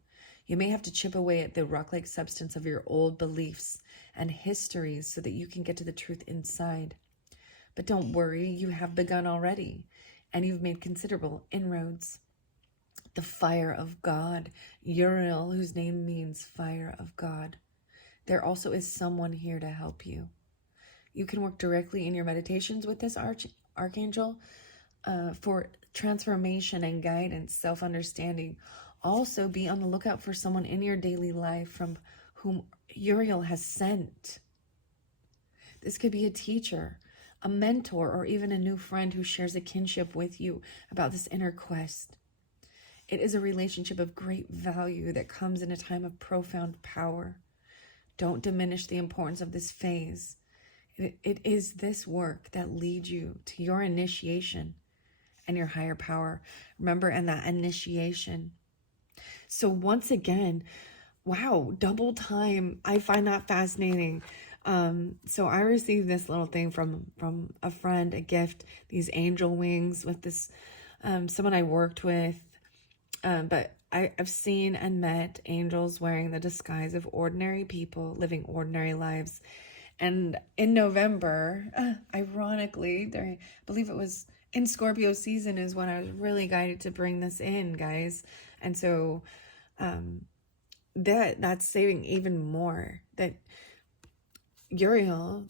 You may have to chip away at the rock-like substance of your old beliefs and histories so that you can get to the truth inside. But don't worry, you have begun already, and you've made considerable inroads. The fire of God, Uriel, whose name means fire of God. There also is someone here to help you. You can work directly in your meditations with this archangel for transformation and guidance, self-understanding. Also, be on the lookout for someone in your daily life from whom Uriel has sent. This could be a teacher, a mentor, or even a new friend who shares a kinship with you about this inner quest. It is a relationship of great value that comes in a time of profound power. Don't diminish the importance of this phase. It is this work that leads you to your initiation and your higher power. Remember, and that initiation. So once again, wow, double time. I find that fascinating. So I received this little thing from a friend, a gift, these angel wings with this, someone I worked with. But I've seen and met angels wearing the disguise of ordinary people living ordinary lives. And in November, ironically, I believe it was in Scorpio season is when I was really guided to bring this in, guys. And so that's saving even more. That Uriel,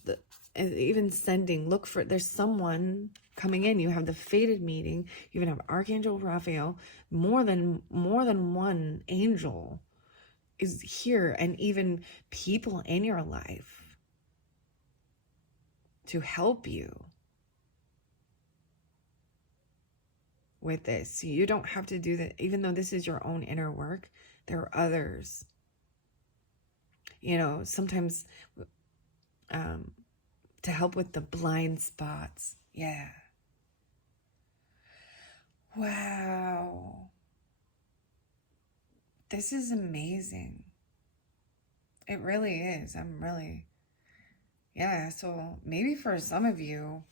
even sending, look for, there's someone coming in. You have the fated meeting. You even have Archangel Raphael. More than one angel is here, and even people in your life to help you with this. So you don't have to do that. Even though this is your own inner work, there are others. You know, sometimes to help with the blind spots. Yeah. Wow. This is amazing. It really is. Yeah, so maybe for some of you,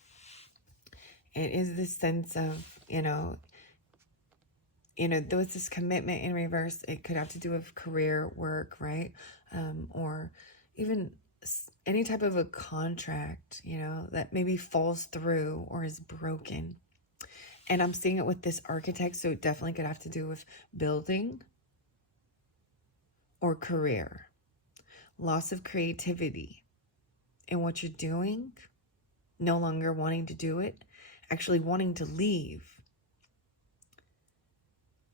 it is this sense of, there was this commitment in reverse. It could have to do with career, work, right? Or even any type of a contract, that maybe falls through or is broken. And I'm seeing it with this architect, so it definitely could have to do with building or career. Loss of creativity in what you're doing, no longer wanting to do it, actually wanting to leave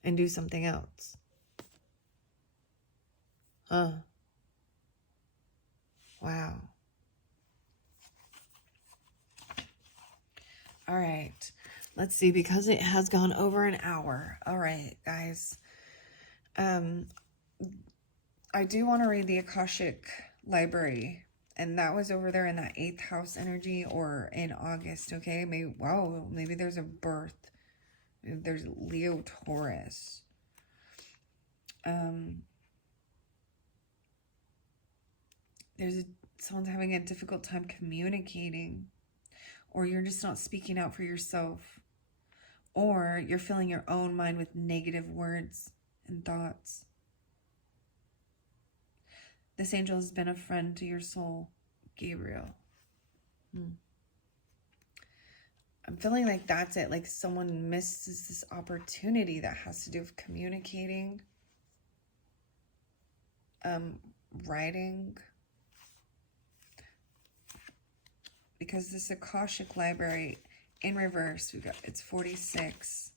and do something else. Wow. All right. Let's see, because it has gone over an hour. All right, guys. I do want to read the Akashic Library. And that was over there in that 8th house energy, or in August, okay? Maybe, wow, maybe there's a birth. Maybe there's Leo Taurus. Someone's having a difficult time communicating, or you're just not speaking out for yourself, or you're filling your own mind with negative words and thoughts. This angel has been a friend to your soul, Gabriel. I'm feeling like that's it. Like someone misses this opportunity that has to do with communicating, writing. Because this Akashic Library in reverse, it's 46,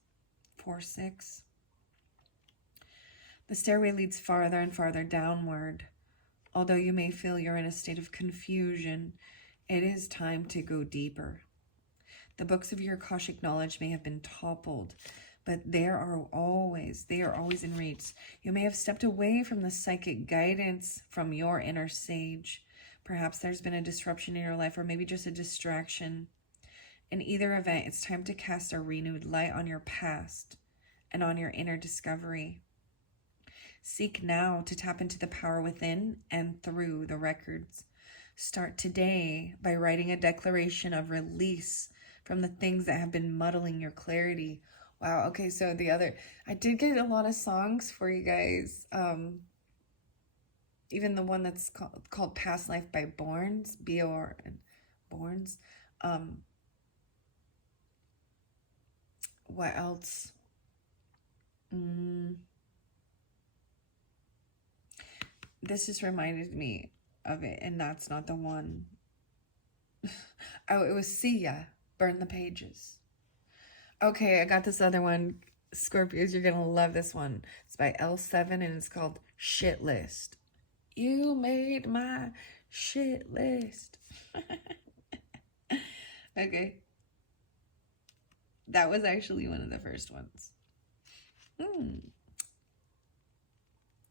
4-6. The stairway leads farther and farther downward. Although you may feel you're in a state of confusion, it is time to go deeper. The books of your Akashic knowledge may have been toppled, but they are always in reach. You may have stepped away from the psychic guidance from your inner sage. Perhaps there's been a disruption in your life, or maybe just a distraction. In either event, it's time to cast a renewed light on your past and on your inner discovery. Seek now to tap into the power within and through the records. Start today by writing a declaration of release from the things that have been muddling your clarity. Wow, okay, so I did get a lot of songs for you guys. Even the one that's called Past Life by Borns, B-O-R-N, Borns. What else? This just reminded me of it, and that's not the one. Oh, it was See Ya, Burn the Pages. Okay, I got this other one. Scorpios, you're going to love this one. It's by L7, and it's called Shit List. You made my shit list. Okay. That was actually one of the first ones.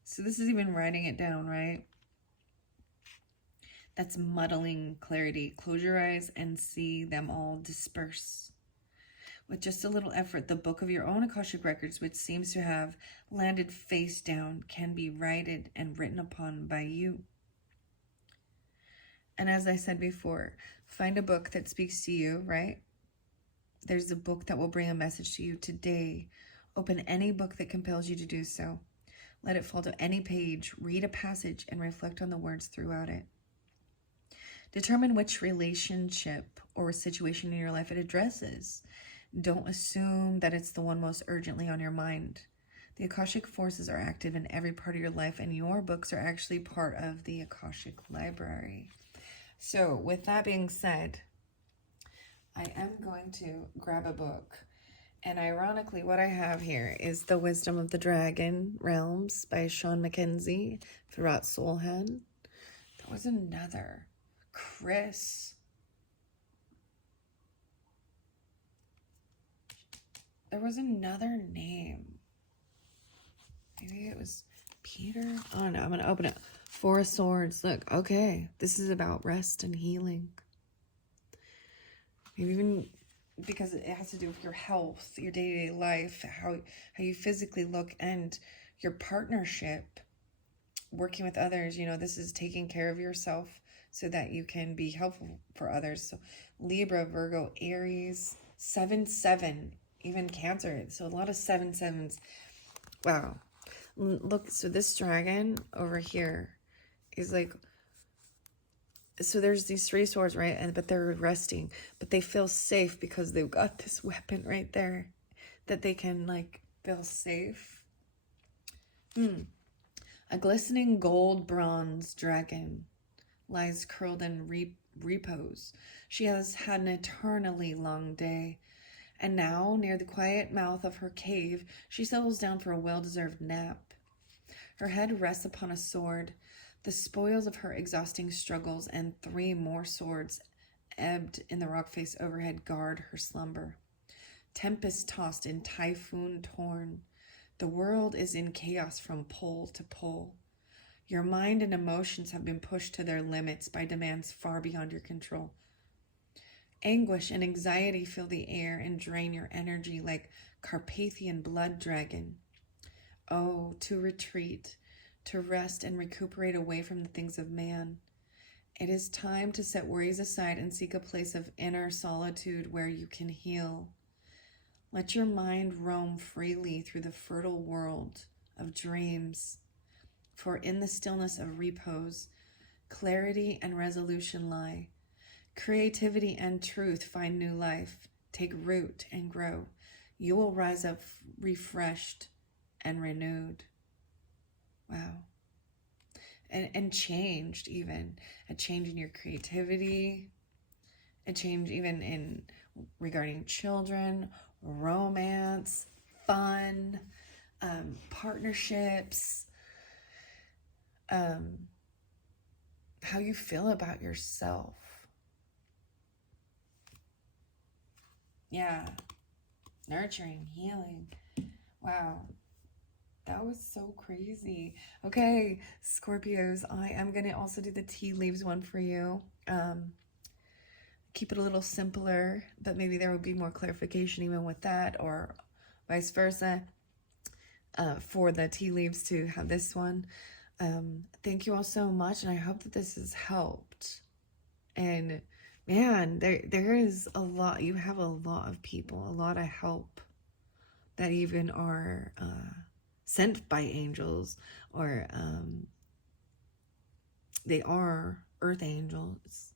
So this is even writing it down, right? That's muddling clarity. Close your eyes and see them all disperse. With just a little effort, the book of your own Akashic records, which seems to have landed face down, can be righted and written upon by you. And as I said before, find a book that speaks to you, right? There's a book that will bring a message to you today. Open any book that compels you to do so. Let it fall to any page, read a passage, and reflect on the words throughout it. Determine which relationship or situation in your life it addresses. Don't assume that it's the one most urgently on your mind. The Akashic forces are active in every part of your life, and your books are actually part of the Akashic Library. So with that being said, I am going to grab a book. And ironically, what I have here is The Wisdom of the Dragon Realms by Sean Mackenzie, Firat Solhan. There was another. Chris. There was another name. Maybe it was Peter. Oh no, I'm going to open it. Four of Swords. Look, okay. This is about rest and healing. Maybe even because it has to do with your health, your day-to-day life, how you physically look, and your partnership, working with others. You know, this is taking care of yourself so that you can be helpful for others. So Libra, Virgo, Aries, 7-7, even Cancer. So a lot of 7-7s. Wow. Look, so this dragon over here is like, so there's these 3 swords, right? But they're resting, but they feel safe because they've got this weapon right there that they can like feel safe. A glistening gold bronze dragon lies curled in repose. She has had an eternally long day, and now near the quiet mouth of her cave, she settles down for a well-deserved nap. Her head rests upon a sword, the spoils of her exhausting struggles, and 3 more swords ebbed in the rock face overhead guard her slumber. tempest tossed and typhoon torn. The world is in chaos from pole to pole. Your mind and emotions have been pushed to their limits by demands far beyond your control. Anguish and anxiety fill the air and drain your energy like Carpathian blood dragon. Oh, to retreat, to rest and recuperate away from the things of man. It is time to set worries aside and seek a place of inner solitude where you can heal. Let your mind roam freely through the fertile world of dreams. For in the stillness of repose, clarity and resolution lie. Creativity and truth find new life, take root and grow. You will rise up refreshed and renewed. Wow. And changed even. A change in your creativity, a change even in regarding children, romance, fun, partnerships, how you feel about yourself. Yeah. Nurturing, healing. Wow. That was so crazy. Okay, Scorpios, I am going to also do the tea leaves one for you. Keep it a little simpler, but maybe there will be more clarification even with that, or vice versa, for the tea leaves to have this one. Thank you all so much, and I hope that this has helped. And man, there is a lot. You have a lot of people, a lot of help that even are sent by angels, or they are earth angels.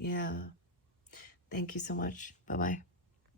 Yeah. Thank you so much. Bye-bye.